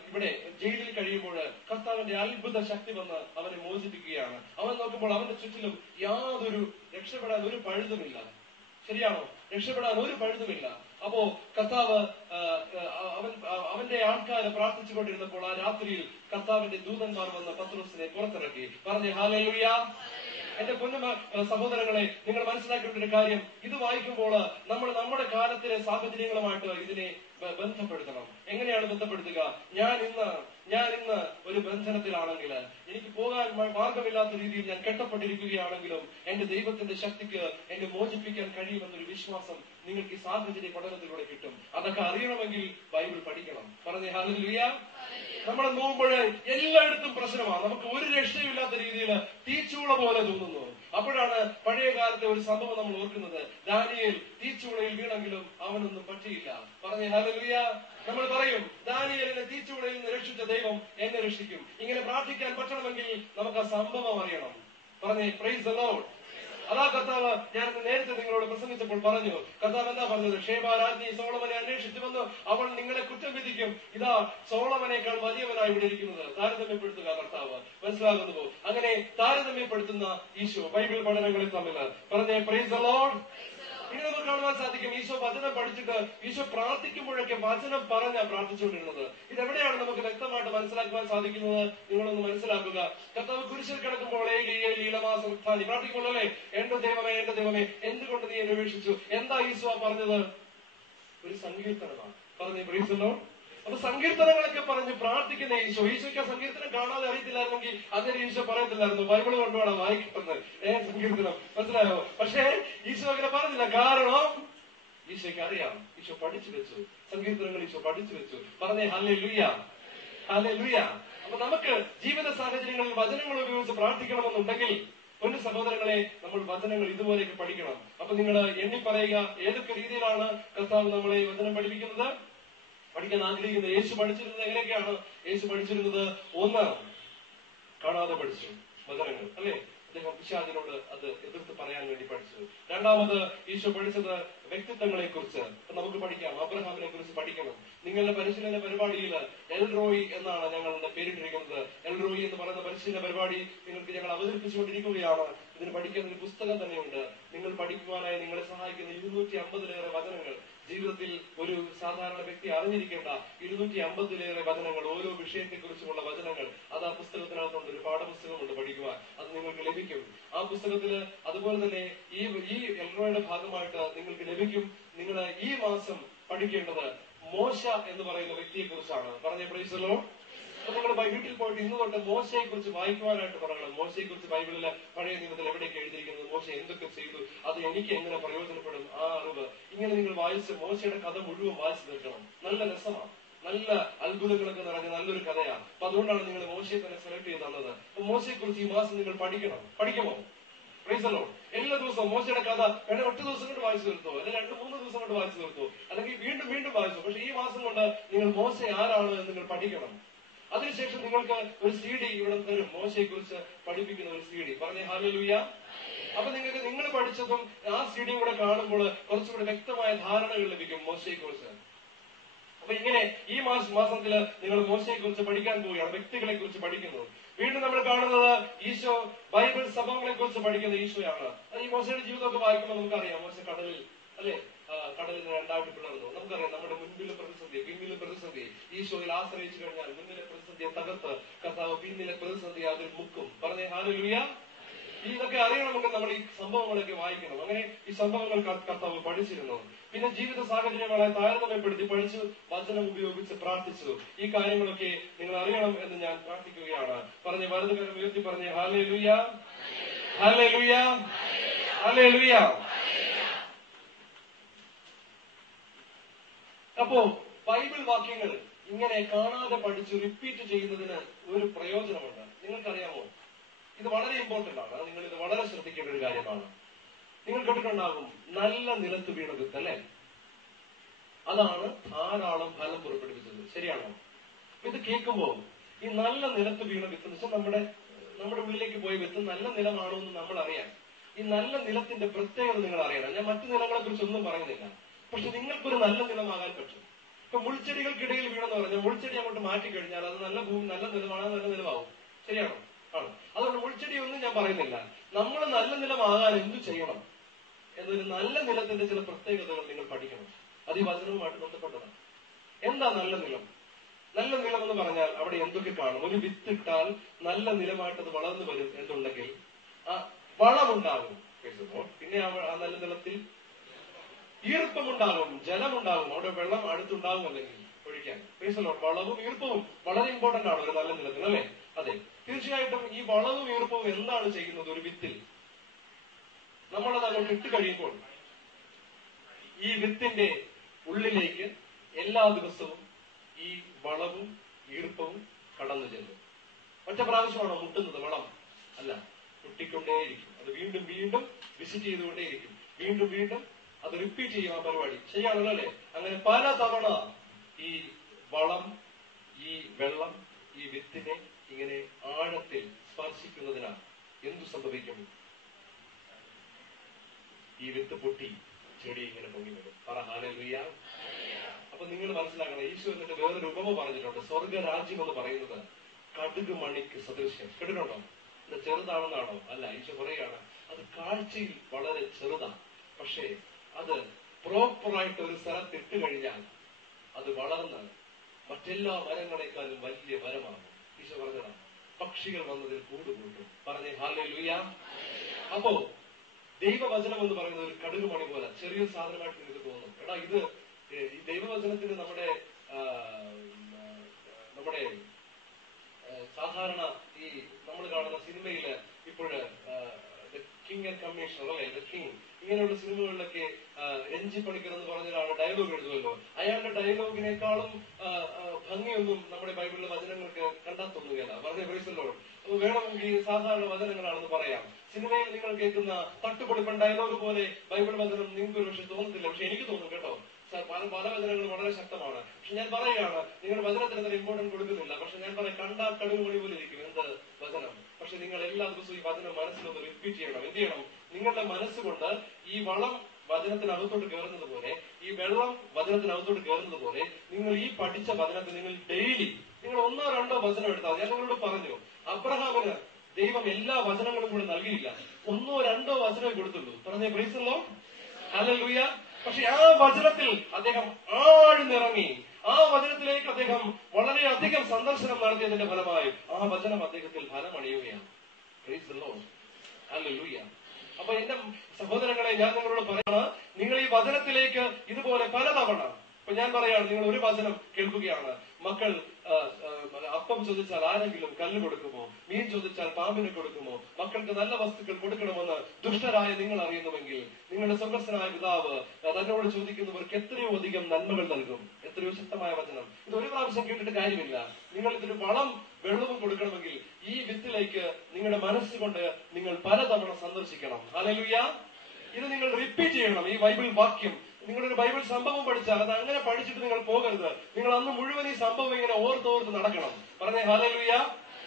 ഇവിടെ ജയിലിൽ കഴിയുമ്പോൾ കർത്താവിന്റെ അത്ഭുത ശക്തി വന്ന് അവനെ മോചിപ്പിക്കുകയാണ്. അവൻ നോക്കുമ്പോൾ അവന്റെ ചുറ്റിലും യാതൊരു രക്ഷപ്പെടാൻ ഒരു പഴുതുമില്ല. ശരിയാണോ? രക്ഷപ്പെടാൻ ഒരു പഴുതുമില്ല. അപ്പോ കർത്താവ് അവന്റെ ആൾക്കാരെ പ്രാർത്ഥിച്ചുകൊണ്ടിരുന്നപ്പോൾ ആ രാത്രിയിൽ കർത്താവിന്റെ ദൂതന്മാർ വന്ന് പത്രോസിനെ പുറത്തിറക്കി. പറഞ്ഞേ ഹല്ലേലൂയ. എന്റെ പൊന്നു സഹോദരങ്ങളെ, നിങ്ങൾ മനസ്സിലാക്കേണ്ട ഒരു കാര്യം, ഇത് വായിക്കുമ്പോൾ നമ്മൾ നമ്മുടെ കാലത്തിലെ സാഹചര്യങ്ങളുമായിട്ട് ഇതിനെ ബന്ധപ്പെടുത്തണം. എങ്ങനെയാണ് ബന്ധപ്പെടുത്തുക? ഞാൻ ഇന്ന് ഒരു ബന്ധനത്തിലാണെങ്കിൽ, എനിക്ക് പോകാൻ മാർഗമില്ലാത്ത രീതിയിൽ ഞാൻ കെട്ടപ്പെട്ടിരിക്കുകയാണെങ്കിലും എന്റെ ദൈവത്തിന്റെ ശക്തിക്ക് എന്നെ മോചിപ്പിക്കാൻ കഴിയുമെന്നൊരു വിശ്വാസം നിങ്ങൾക്ക് ഈ സാഹചര്യ പഠനത്തിലൂടെ കിട്ടും. അതൊക്കെ അറിയണമെങ്കിൽ ബൈബിൾ പഠിക്കണം. പറഞ്ഞേ ഹല്ലേലൂയ. നമ്മൾ നോക്കുമ്പോൾ എല്ലായിടത്തും പ്രശ്നമാണ്. നമുക്ക് ഒരു രക്ഷയില്ലാത്ത രീതിയിൽ തീച്ചൂള പോലെ തോന്നുന്നു. അപ്പോഴാണ് പഴയ കാലത്തെ ഒരു സംഭവം നമ്മൾ ഓർക്കുന്നത്. ദാനിയേൽ തീച്ചൂളയിൽ വീണെങ്കിലും അവനൊന്നും പറ്റിയില്ല. പറഞ്ഞേ ഹല്ലേലൂയ. നമ്മൾ പറയും, ദാനിയേലിനെ തീച്ചൂളയിൽ നിന്ന് രക്ഷിച്ച ദൈവം എന്നെ രക്ഷിക്കും. ഇങ്ങനെ പ്രാർത്ഥിക്കാൻ പറ്റണമെങ്കിൽ നമുക്ക് ആ സംഭവം അറിയണം. പറഞ്ഞേ പ്രൈസ് ദി ലോർഡ്. അതാ കർത്താവ് ഞാൻ നേരത്തെ നിങ്ങളോട് പ്രസംഗിച്ചപ്പോൾ പറഞ്ഞു. കർത്താവ് എന്താ പറഞ്ഞത്? ഷേബാരാജ്ഞി സോളമനെ അന്വേഷിച്ചു വന്നു, അവൾ നിങ്ങളെ കുറ്റം വിധിക്കും. ഇതാ സോളമനേക്കാൾ വലിയവനായി ഇവിടെ ഇരിക്കുന്നത്. താരതമ്യപ്പെടുത്തുക കർത്താവ്. മനസ്സിലാകുന്നു? അങ്ങനെ താരതമ്യപ്പെടുത്തുന്ന ഈശോ ബൈബിൾ പഠനങ്ങളിൽ തമ്മിൽ. പറഞ്ഞേ പ്രൈസ് ദി ലോർഡ്. ഇനി നമുക്ക് കാണുവാൻ സാധിക്കും ഈശോ വചനം പഠിച്ചിട്ട് ഈശോ പ്രാർത്ഥിക്കുമ്പോഴൊക്കെ വചനം പറഞ്ഞാ പ്രാർത്ഥിച്ചുകൊണ്ടിരുന്നത്. ഇതെവിടെയാണ് നമുക്ക് വ്യക്തമായിട്ട് മനസ്സിലാക്കുവാൻ സാധിക്കുന്നത്? നിങ്ങളൊന്ന് മനസ്സിലാക്കുക. കർത്താവ് കുരിശിൽ കിടക്കുമ്പോൾ പ്രാർത്ഥിക്കുമ്പോൾ അല്ലേ, എന്റെ ദൈവമേ എന്തുകൊണ്ട് നീ എന്നെ ഉപേക്ഷിച്ചു? എന്താ ഈശോ പറഞ്ഞത്? ഒരു സങ്കീർത്തനമാണ്. പറഞ്ഞേ പ്രൈസ് ദി ലോർഡ്. അപ്പൊ സങ്കീർത്തനങ്ങളൊക്കെ പറഞ്ഞ് പ്രാർത്ഥിക്കുന്ന ഈശോയ്ക്ക് ആ സങ്കീർത്തനം കാണാതെ അറിയത്തില്ലായിരുന്നെങ്കിൽ അങ്ങനെ ഈശോ പറയത്തില്ലായിരുന്നു, ബൈബിൾ കൊണ്ടുവേണം വായിക്കുന്നത് സങ്കീർത്തനം. മനസ്സിലായോ? പക്ഷേ ഈശോ അങ്ങനെ പറഞ്ഞില്ല. കാരണം ഈശോയ്ക്ക് അറിയാം. ഈശോ പഠിച്ചു വെച്ചു സങ്കീർത്തനങ്ങൾ. ഈശോ പഠിച്ചു വെച്ചു. പറഞ്ഞേ ഹല്ലേലൂയ, ഹല്ലേലൂയ. അപ്പൊ നമുക്ക് ജീവിത സാഹചര്യങ്ങളിൽ വചനങ്ങൾ ഉപയോഗിച്ച് പ്രാർത്ഥിക്കണമെന്നുണ്ടെങ്കിൽ പൊന്നു സഹോദരങ്ങളെ, നമ്മൾ വചനങ്ങൾ ഇതുപോലെയൊക്കെ പഠിക്കണം. അപ്പൊ നിങ്ങൾ എണ്ണി പറയുക, ഏതൊക്കെ രീതിയിലാണ് കർത്താവ് നമ്മളെ വചനം പഠിപ്പിക്കുന്നത്, പഠിക്കാൻ ആഗ്രഹിക്കുന്നത്? യേശു പഠിച്ചിരുന്നത് എങ്ങനെയൊക്കെയാണ്? യേശു പഠിച്ചിരുന്നത്, ഒന്ന്, കാണാതെ പഠിച്ചു വചനങ്ങൾ, അല്ലെ? അദ്ദേഹം പിശാചിനോട് അത് എതിർത്ത് പറയാൻ വേണ്ടി പഠിച്ചു. രണ്ടാമത് ഈശോ പഠിച്ചത് വ്യക്തിത്വങ്ങളെ കുറിച്ച്. നമുക്ക് പഠിക്കാം, അബ്രഹാമിനെ കുറിച്ച് പഠിക്കണം. നിങ്ങളുടെ പരിശീലന പരിപാടിയിൽ എൽറോയി എന്നാണ് ഞങ്ങളുടെ പേരിട്ടിരിക്കുന്നത്. എൽറോയി എന്ന് പറയുന്ന പരിശീലന പരിപാടി നിങ്ങൾക്ക് ഞങ്ങൾ അവതരിപ്പിച്ചുകൊണ്ടിരിക്കുകയാണ്. ഇതിന് പഠിക്കാൻ ഒരു പുസ്തകം തന്നെയുണ്ട്. നിങ്ങൾ പഠിക്കുവാനായി നിങ്ങളെ സഹായിക്കുന്ന 250-ലേറെ വചനങ്ങൾ ജീവിതത്തിൽ ഒരു സാധാരണ വ്യക്തി അറിഞ്ഞിരിക്കേണ്ട 250-ലേറെ വചനങ്ങൾ, ഓരോ വിഷയത്തെക്കുറിച്ചുമുള്ള വചനങ്ങൾ, അത് ആ പുസ്തകത്തിനകത്തുണ്ട്. ഒരു പാഠപുസ്തകമുണ്ട് പഠിക്കുവാൻ, അത് നിങ്ങൾക്ക് ലഭിക്കും. ആ പുസ്തകത്തില് അതുപോലെ തന്നെ ഈ എൽറോയുടെ ഭാഗമായിട്ട് നിങ്ങൾക്ക് ലഭിക്കും. നിങ്ങൾ ഈ മാസം പഠിക്കേണ്ടത് മോശ എന്ന് പറയുന്ന വ്യക്തിയെ കുറിച്ചാണ്. പറഞ്ഞ പ്രൈസ് ദി ലോർഡ്. അപ്പൊ നിങ്ങൾ വീട്ടിൽ പോയിട്ട് ഇന്ന് തൊട്ട് മോശയെ കുറിച്ച് വായിക്കുവാനായിട്ട് പറയണം. മോശയെ കുറിച്ച് ബൈബിളിലെ പഴയ നിയമത്തിൽ എവിടെയൊക്കെ എഴുതിയിരിക്കുന്നത്, മോശ എന്തൊക്കെ ചെയ്തു, അത് എനിക്ക് എങ്ങനെ പ്രയോജനപ്പെടും, ആ അറിവ് ഇങ്ങനെ നിങ്ങൾ വായിച്ച് മോശയുടെ കഥ മുഴുവൻ വായിച്ചു തീർക്കണം. നല്ല രസമാണ്, നല്ല അത്ഭുതങ്ങളൊക്കെ നിറഞ്ഞ നല്ലൊരു കഥയാണ്. അപ്പൊ അതുകൊണ്ടാണ് നിങ്ങൾ മോശയെ തന്നെ സെലക്ട് ചെയ്ത് തന്നത്. അപ്പൊ മോശയെ കുറിച്ച് ഈ മാസം നിങ്ങൾ പഠിക്കണം. പഠിക്കുമോ? Praise the Lord. എല്ലാ ദിവസവും മോശയുടെ കഥ വേണേ ഒറ്റ ദിവസം കൊണ്ട് വായിച്ചു തീർത്തോ, അല്ലെങ്കിൽ 2-3 ദിവസം കൊണ്ട് വായിച്ചു തീർത്തോ, അല്ലെങ്കിൽ വീണ്ടും വീണ്ടും വായിച്ചു. പക്ഷെ ഈ മാസം കൊണ്ട് നിങ്ങൾ മോശ ആരാണ് എന്ന് നിങ്ങൾ പഠിക്കണം. അതിനുശേഷം നിങ്ങൾക്ക് ഒരു CD ഇവിടെ തരും, മോശയെ കുറിച്ച് പഠിപ്പിക്കുന്ന ഒരു CD. പറഞ്ഞേ ഹല്ലേലൂയ. അപ്പൊ നിങ്ങൾക്ക് നിങ്ങൾ പഠിച്ചതും ആ CD കൂടെ കാണുമ്പോൾ കുറച്ചുകൂടെ വ്യക്തമായ ധാരണകൾ ലഭിക്കും മോശയെ കുറിച്ച്. അപ്പൊ ഇങ്ങനെ ഈ മാസത്തില് നിങ്ങൾ മോശയെ കുറിച്ച് പഠിക്കാൻ പോവുകയാണ്, വ്യക്തികളെ കുറിച്ച് പഠിക്കുന്നത്. വീണ്ടും നമ്മൾ കാണുന്നത് ഈശോ ബൈബിൾ സംഭവങ്ങളെ കുറിച്ച് പഠിക്കുന്ന ഈശോയാണ്. അത് ഈ മോശയുടെ ജീവിതമൊക്കെ വായിക്കുമ്പോൾ നമുക്കറിയാം, മോശ കടലിൽ അല്ലെ, കടലിൽ 2ആയിട്ട് പിളർന്നു. നമുക്കറിയാം നമ്മുടെ മുൻപിലെ പ്രതിസന്ധി, പിന്നിലെ പ്രതിസന്ധി. ഈശോയിൽ ആശ്രയിച്ചു കഴിഞ്ഞാൽ മുന്നിലെ പ്രതിസന്ധിയെ തകർത്ത് കർത്താവ് പിന്നിലെ പ്രതിസന്ധിയെ അതിൽ മുക്കും. പറഞ്ഞേ ഹല്ലേലൂയ. ഇതൊക്കെ അറിയണമെങ്കിൽ നമ്മൾ ഈ സംഭവങ്ങളൊക്കെ വായിക്കണം. അങ്ങനെ ഈ സംഭവങ്ങൾ കർത്താവ് പഠിച്ചിരുന്നു. പിന്നെ ജീവിത സാഹചര്യങ്ങളെ താരതമ്യപ്പെടുത്തി പഠിച്ചു, വചനം ഉപയോഗിച്ച് പ്രാർത്ഥിച്ചു. ഈ കാര്യങ്ങളൊക്കെ നിങ്ങൾ അറിയണം എന്ന് ഞാൻ പ്രാർത്ഥിക്കുകയാണ്. പറഞ്ഞ് വലതുകരം ഉയർത്തി പറഞ്ഞേ ഹല്ലേലൂയ, ഹല്ലേലൂയ, ഹല്ലേലൂയ. അപ്പോ ബൈബിൾ വാക്യങ്ങൾ ഇങ്ങനെ കാണാതെ പഠിച്ച് റിപ്പീറ്റ് ചെയ്യുന്നതിന് ഒരു പ്രയോജനമുണ്ട്. നിങ്ങൾക്കറിയാമോ? ഇത് വളരെ ഇമ്പോർട്ടന്റ് ആണ്. നിങ്ങൾ ഇത് വളരെ ശ്രദ്ധിക്കേണ്ട ഒരു കാര്യമാണ്. നിങ്ങൾ കേട്ടിട്ടുണ്ടാകും നല്ല നിലത്ത് വീണ വിത്ത്, അല്ലെ? അതാണ് ധാരാളം ഫലം പുറപ്പെടുവിച്ചത്. ശരിയാണോ? ഇത് കേൾക്കുമ്പോൾ ഈ നല്ല നിലത്ത് വീണ വിത്ത് എന്ന് വെച്ചാൽ നമ്മുടെ ഉള്ളിലേക്ക് പോയ വിത്ത് നല്ല നിലമാണോ എന്ന് നമ്മൾ അറിയാൻ, ഈ നല്ല നിലത്തിന്റെ പ്രത്യേകത നിങ്ങൾ അറിയണം. ഞാൻ മറ്റു നിലങ്ങളെ കുറിച്ച് ഒന്നും പറയുന്നില്ല, പക്ഷെ നിങ്ങൾക്കൊരു നല്ല നിലമാകാൻ പറ്റും. ഇപ്പൊ മുൾച്ചെടികൾക്കിടയിൽ വീണെന്ന് പറഞ്ഞാൽ മുൾച്ചെടി അങ്ങോട്ട് മാറ്റിക്കഴിഞ്ഞാൽ അത് നല്ല ഭൂമി, നല്ല നിലമാണ്, നല്ല നിലമാവും. ശരിയാണോ? ആണ്. അതുകൊണ്ട് മുൾച്ചെടി ഒന്നും ഞാൻ പറയുന്നില്ല. നമ്മൾ നല്ല നിലമാകാൻ എന്തു ചെയ്യണം എന്നൊരു നല്ല നിലത്തിന്റെ ചില പ്രത്യേകതകൾ നിങ്ങൾ പഠിക്കണം. അത് ഈ വചനവുമായിട്ട് ബന്ധപ്പെട്ടതാണ്. എന്താ നല്ല നിലം? നല്ല നിലം എന്ന് പറഞ്ഞാൽ അവിടെ എന്തൊക്കെ കാണും? ഒരു വിത്തിട്ടാൽ നല്ല നിലമായിട്ട് അത് വളർന്നു വരും എന്നുണ്ടെങ്കിൽ ആ വളമുണ്ടാകും. പിന്നെ ആ നല്ല നിലത്തിൽ ഈർപ്പമുണ്ടാകും, ജലമുണ്ടാകും. അവിടെ വെള്ളം അടുത്തുണ്ടാകും അല്ലെങ്കിൽ ഒഴിക്കാൻ. വളവും ഈർപ്പവും വളരെ ഇമ്പോർട്ടന്റ് ആണ് ഒരു നല്ല നിലത്തിൽ, അല്ലെ? അതെ, തീർച്ചയായിട്ടും ഈ വളവും ഈർപ്പവും എന്താണ് ചെയ്യുന്നത് ഒരു വിത്തിൽ? നമ്മളത് അങ്ങോട്ട് ഇട്ട് കഴിയുമ്പോൾ ഈ വിത്തിന്റെ ഉള്ളിലേക്ക് എല്ലാ ദിവസവും ഈ വളവും ഈർപ്പവും കടന്നു ചെല്ലും. ഒറ്റ പ്രാവശ്യമാണോ മുട്ടുന്നത് വളം? അല്ല, മുട്ടിക്കൊണ്ടേയിരിക്കും. അത് വീണ്ടും വീണ്ടും വിസിറ്റ് ചെയ്തുകൊണ്ടേയിരിക്കും. വീണ്ടും വീണ്ടും അത് റിപ്പീറ്റ് ചെയ്യും ആ പരിപാടി. ശരിയാണല്ലോ അല്ലെ? അങ്ങനെ പല തവണ ഈ വളം, ഈ വെള്ളം ഈ വിത്തിനെ ഇങ്ങനെ ആഴത്തിൽ സ്പർശിക്കുന്നതിനാൽ എന്തു സംഭവിക്കും? ഈ വിത്ത് പൊട്ടി ചെടി ഇങ്ങനെ പൊങ്ങി വരും. പറ ഹല്ലേലൂയ. അപ്പൊ നിങ്ങൾ മനസ്സിലാക്കണം, ഈശോ എന്നിട്ട് വേറൊരു ഉപമ പറഞ്ഞിട്ടുണ്ട്. സ്വർഗരാജ്യം എന്ന് പറയുന്നത് കടുക് മണിക്ക് സദൃശ്യം. കേട്ടിട്ടുണ്ടോ? ഇത് ചെറുതാണെന്നാണോ? അല്ല, ഈശോ പറയുകയാണ് അത് കാഴ്ചയിൽ വളരെ ചെറുതാണ്, പക്ഷേ അത് പ്രോപ്പറായിട്ട് ഒരു സ്ഥലത്ത് ഇട്ട് കഴിഞ്ഞാൽ അത് വളർന്ന് മറ്റെല്ലാ മരങ്ങളെക്കാളും വലിയ മരമാകും. ഈശോ പറഞ്ഞതാണ്. പക്ഷികൾ വന്നതിൽ കൂടുകൂട്ടും. പറഞ്ഞേ ഹല്ലേലൂയ. അപ്പോ ദൈവവചനം എന്ന് പറയുന്നത് ഒരു കടുക് മണി പോലെ ചെറിയൊരു സാധനമായിട്ട് നിങ്ങൾക്ക് തോന്നും. എടാ, ഇത് ഈ ദൈവവചനത്തിന് നമ്മുടെ സാധാരണ ഈ നമ്മൾ കാണുന്ന സിനിമയില് ഇപ്പോഴ് കിങ് ആൻഡ് കമ്മീഷണർ, അല്ലെ, ദ കിങ്, ഇങ്ങനെയുള്ള സിനിമകളിലൊക്കെ രഞ്ജി പണിക്കർ എന്ന് പറഞ്ഞ ഒരാൾ ഡയലോഗ് എഴുതുമല്ലോ. അയാളുടെ ഡയലോഗിനേക്കാളും ഭംഗിയൊന്നും നമ്മുടെ ബൈബിളിലെ വചനങ്ങൾക്ക് കണ്ടാൽ തോന്നുകയല്ല. പറഞ്ഞ പ്രൈസല്ലോ. അപ്പൊ വേണമെങ്കിൽ സാധാരണ വചനങ്ങളാണെന്ന് പറയാം. സിനിമയിൽ നിങ്ങൾ കേൾക്കുന്ന തട്ടുപൊളിപ്പൻ ഡയലോഗ് പോലെ ബൈബിൾ വചനം നിങ്ങൾക്ക് ഒരു പക്ഷെ തോന്നത്തില്ല, പക്ഷെ എനിക്ക് തോന്നും കേട്ടോ. പല വചനങ്ങളും വളരെ ശക്തമാണ്. പക്ഷെ ഞാൻ പറയുകയാണ്, നിങ്ങൾ വചനത്തിന് അത്ര ഇമ്പോർട്ടൻസ് കൊടുക്കുന്നില്ല. പക്ഷെ ഞാൻ പറയാം, കണ്ടാൽ കടുകുമണി പോലെ ഇരിക്കും എന്ത് വചനം. പക്ഷെ നിങ്ങൾ എല്ലാ ദിവസവും ഈ വചനം മനസ്സിലൊന്ന് റിപ്പീറ്റ് ചെയ്യണം. എന്ത് ചെയ്യണം? നിങ്ങളുടെ മനസ്സുകൊണ്ട് ഈ വളം വചനത്തിനകത്തോട്ട് കയറുന്നത് പോലെ, ഈ വെള്ളം വചനത്തിനകത്തോട്ട് കയറുന്നത് പോലെ, നിങ്ങൾ ഈ പഠിച്ച വചനത്തെ നിങ്ങൾ ഡെയിലി നിങ്ങൾ 1-2 വചനം എടുത്താൽ, ഞാൻ നിങ്ങളോട് പറഞ്ഞു, അബ്രഹാമിന് ദൈവം എല്ലാ വചനങ്ങളും കൂടെ നൽകിയില്ല, 1-2 വചനമേ കൊടുത്തുള്ളൂ. പറഞ്ഞേ പ്രൈസ് ദി ലോർഡ്. ഹല്ലേലൂയ. പക്ഷെ ആ വചനത്തിൽ അദ്ദേഹം ആഴ്ന്നിറങ്ങി. ആ വചനത്തിലേക്ക് അദ്ദേഹം വളരെയധികം സന്ദർശനം നടത്തിയതിന്റെ ഫലമായി ആ വചനം അദ്ദേഹത്തിൽ ഫലമണിയുകയാണ്. Praise the Lord. ഹല്ലേലൂയ. അപ്പൊ എന്റെ സഹോദരങ്ങളെ, ഞാൻ നിങ്ങളോട് പറയാണ്, നിങ്ങൾ ഈ വചനത്തിലേക്ക് ഇതുപോലെ പലതവണ, ഇപ്പൊ ഞാൻ പറയാണ്, നിങ്ങൾ ഒരു വചനം കേൾക്കുകയാണ്, മക്കൾ അപ്പം ചോദിച്ചാൽ ആരെങ്കിലും കല്ല് കൊടുക്കുമോ? മീൻ ചോദിച്ചാൽ പാമ്പിനെ കൊടുക്കുമോ? മക്കൾക്ക് നല്ല വസ്തുക്കൾ കൊടുക്കണമെന്ന് ദുഷ്ടരായ നിങ്ങൾ അറിയുന്നുവെങ്കിൽ നിങ്ങളുടെ സ്വർഗ്ഗസ്ഥനായ പിതാവ് തന്നോട് ചോദിക്കുന്നവർക്ക് എത്രയോ അധികം നന്മകൾ നൽകും. എത്രയോ ശക്തമായ വചനം. ഇത് ഒരു പ്രാവശ്യം കേട്ടിട്ട് കാര്യമില്ല. നിങ്ങൾ ഇതിന് വളം വെള്ളവും കൊടുക്കണമെങ്കിൽ ഈ വിത്തിലേക്ക് നിങ്ങളുടെ മനസ്സുകൊണ്ട് നിങ്ങൾ പലതവണ സന്ദർശിക്കണം. ഹല്ലേലൂയ. ഇത് നിങ്ങൾ റിപ്പീറ്റ് ചെയ്യണം. ഈ ബൈബിൾ വാക്യം നിങ്ങളൊരു ബൈബിൾ സംഭവം പഠിച്ചാൽ അത് അങ്ങനെ പഠിച്ചിട്ട് നിങ്ങൾ പോകരുത്. നിങ്ങൾ അന്ന് മുഴുവൻ ഈ സംഭവം ഇങ്ങനെ ഓർത്തോർത്ത് നടക്കണം. പറഞ്ഞേ ഹല്ലേലൂയ.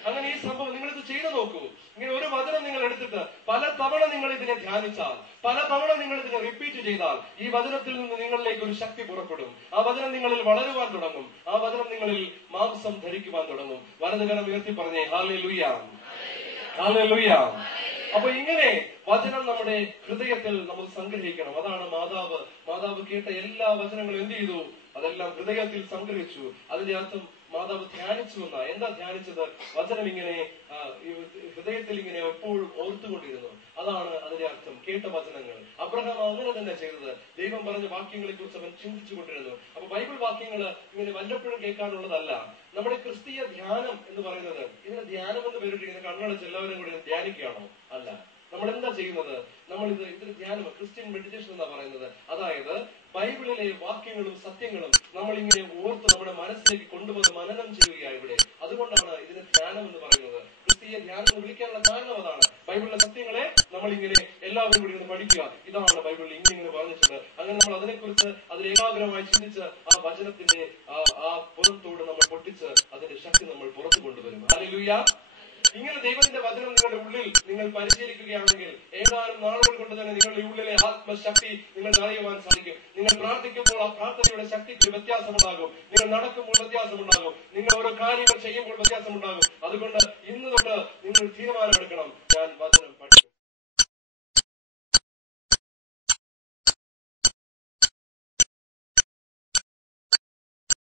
അങ്ങനെ ഈ സംഭവം നിങ്ങളിത് ചെയ്തു നോക്കൂ. ഇങ്ങനെ ഒരു വചനം നിങ്ങൾ എടുത്തിട്ട് പല തവണ നിങ്ങൾ ഇതിനെ ധ്യാനിച്ചാൽ, പല തവണ നിങ്ങൾ ഇതിനെ റിപ്പീറ്റ് ചെയ്താൽ ഈ വചനത്തിൽ നിന്ന് നിങ്ങളിലേക്ക് ഒരു ശക്തി പുറപ്പെടും. ആ വചനം നിങ്ങളിൽ വളരുവാൻ തുടങ്ങും. ആ വചനം നിങ്ങളിൽ മാംസം ധരിക്കുവാൻ തുടങ്ങും. വലതുകരം ഉയർത്തി പറഞ്ഞേ ഹല്ലേലൂയ, ഹല്ലേലൂയ. അപ്പൊ ഇങ്ങനെ വചനം നമ്മുടെ ഹൃദയത്തിൽ നമ്മൾ സംഗ്രഹിക്കണം. അതാണ് മാതാവ് കേട്ട എല്ലാ വചനങ്ങളും എന്ത് ചെയ്തു? അതെല്ലാം ഹൃദയത്തിൽ സംഗ്രഹിച്ചു. അതിന്റെ അർത്ഥം മാതാവ് ധ്യാനിച്ചു എന്നാ. എന്താ ധ്യാനിച്ചത്? വചനം ഇങ്ങനെ ഹൃദയത്തിൽ ഇങ്ങനെ എപ്പോഴും ഓർത്തുകൊണ്ടിരുന്നു. അതാണ് അതിന്റെ അർത്ഥം. കേട്ട വചനങ്ങൾ. അബ്രഹാം അങ്ങനെ തന്നെ ചെയ്തത്. ദൈവം പറഞ്ഞ വാക്യങ്ങളെ കുറിച്ച് അവൻ ചിന്തിച്ചു കൊണ്ടിരുന്നു. അപ്പൊ ബൈബിൾ വാക്യങ്ങൾ ഇങ്ങനെ വല്ലപ്പോഴും കേൾക്കാനുള്ളതല്ല. നമ്മുടെ ക്രിസ്തീയ ധ്യാനം എന്ന് പറയുന്നത്, ഇതിന് ധ്യാനം എന്ന് പേരിട്ട് ഇങ്ങനെ കണ്ണടച്ച് എല്ലാവരും കൂടി ധ്യാനിക്കുകയാണോ? അല്ല. നമ്മൾ എന്താ ചെയ്യുന്നത്? നമ്മൾ ഇതിന് ധ്യാനം, ക്രിസ്ത്യൻ മെഡിറ്റേഷൻ എന്നാ പറയുന്നത്. അതായത് ബൈബിളിലെ വാക്യങ്ങളും സത്യങ്ങളും നമ്മൾ ഇങ്ങനെ ഓർത്ത് നമ്മുടെ മനസ്സിലേക്ക് കൊണ്ടുവന്ന് മനനം ചെയ്യുകയാണ് ഇവിടെ. അതുകൊണ്ടാണ് ഇതിന് ധ്യാനം എന്ന് പറയുന്നത്. ക്രിസ്തീയ ധ്യാനം എന്ന് വിളിക്കാനുള്ള കാരണം അതാണ്. ബൈബിളിലെ സത്യങ്ങളെ നമ്മൾ ഇങ്ങനെ എല്ലാവരും കൂടി ഇങ്ങനെ പഠിക്കുക. ഇതാണ് ബൈബിളിൽ ഇങ്ങനെ പറഞ്ഞിട്ടുണ്ട്. അങ്ങനെ നമ്മൾ അതിനെക്കുറിച്ച് അതിൽ ഏകാഗ്രമായി ചിന്തിച്ച് ആ വചനത്തിന്റെ ആ പുറത്തോട് നമ്മൾ പൊട്ടിച്ച് അതിന്റെ ശക്തി നമ്മൾ പുറത്തു കൊണ്ടുവരും. ഹല്ലേലൂയ. ഇങ്ങനെ ദൈവത്തിന്റെ വചനം നിങ്ങളുടെ ഉള്ളിൽ നിങ്ങൾ പരിശീലിക്കുകയാണെങ്കിൽ ഏതാനും നാളുകൾ കൊണ്ട് തന്നെ നിങ്ങളുടെ ഉള്ളിലെ ആത്മശക്തി നിങ്ങൾക്ക് അറിയുവാൻ സാധിക്കും. നിങ്ങൾ പ്രാർത്ഥിക്കുമ്പോൾ ആ പ്രാർത്ഥനയുടെ ശക്തിക്ക് വ്യത്യാസമുണ്ടാകും. നിങ്ങൾ നടക്കുമ്പോൾ വ്യത്യാസമുണ്ടാകും. നിങ്ങൾ ഓരോ കാര്യങ്ങൾ ചെയ്യുമ്പോൾ വ്യത്യാസമുണ്ടാകും. അതുകൊണ്ട് ഇന്ന് തൊട്ട് നിങ്ങൾ തീരുമാനമെടുക്കണം, ഞാൻ വചനം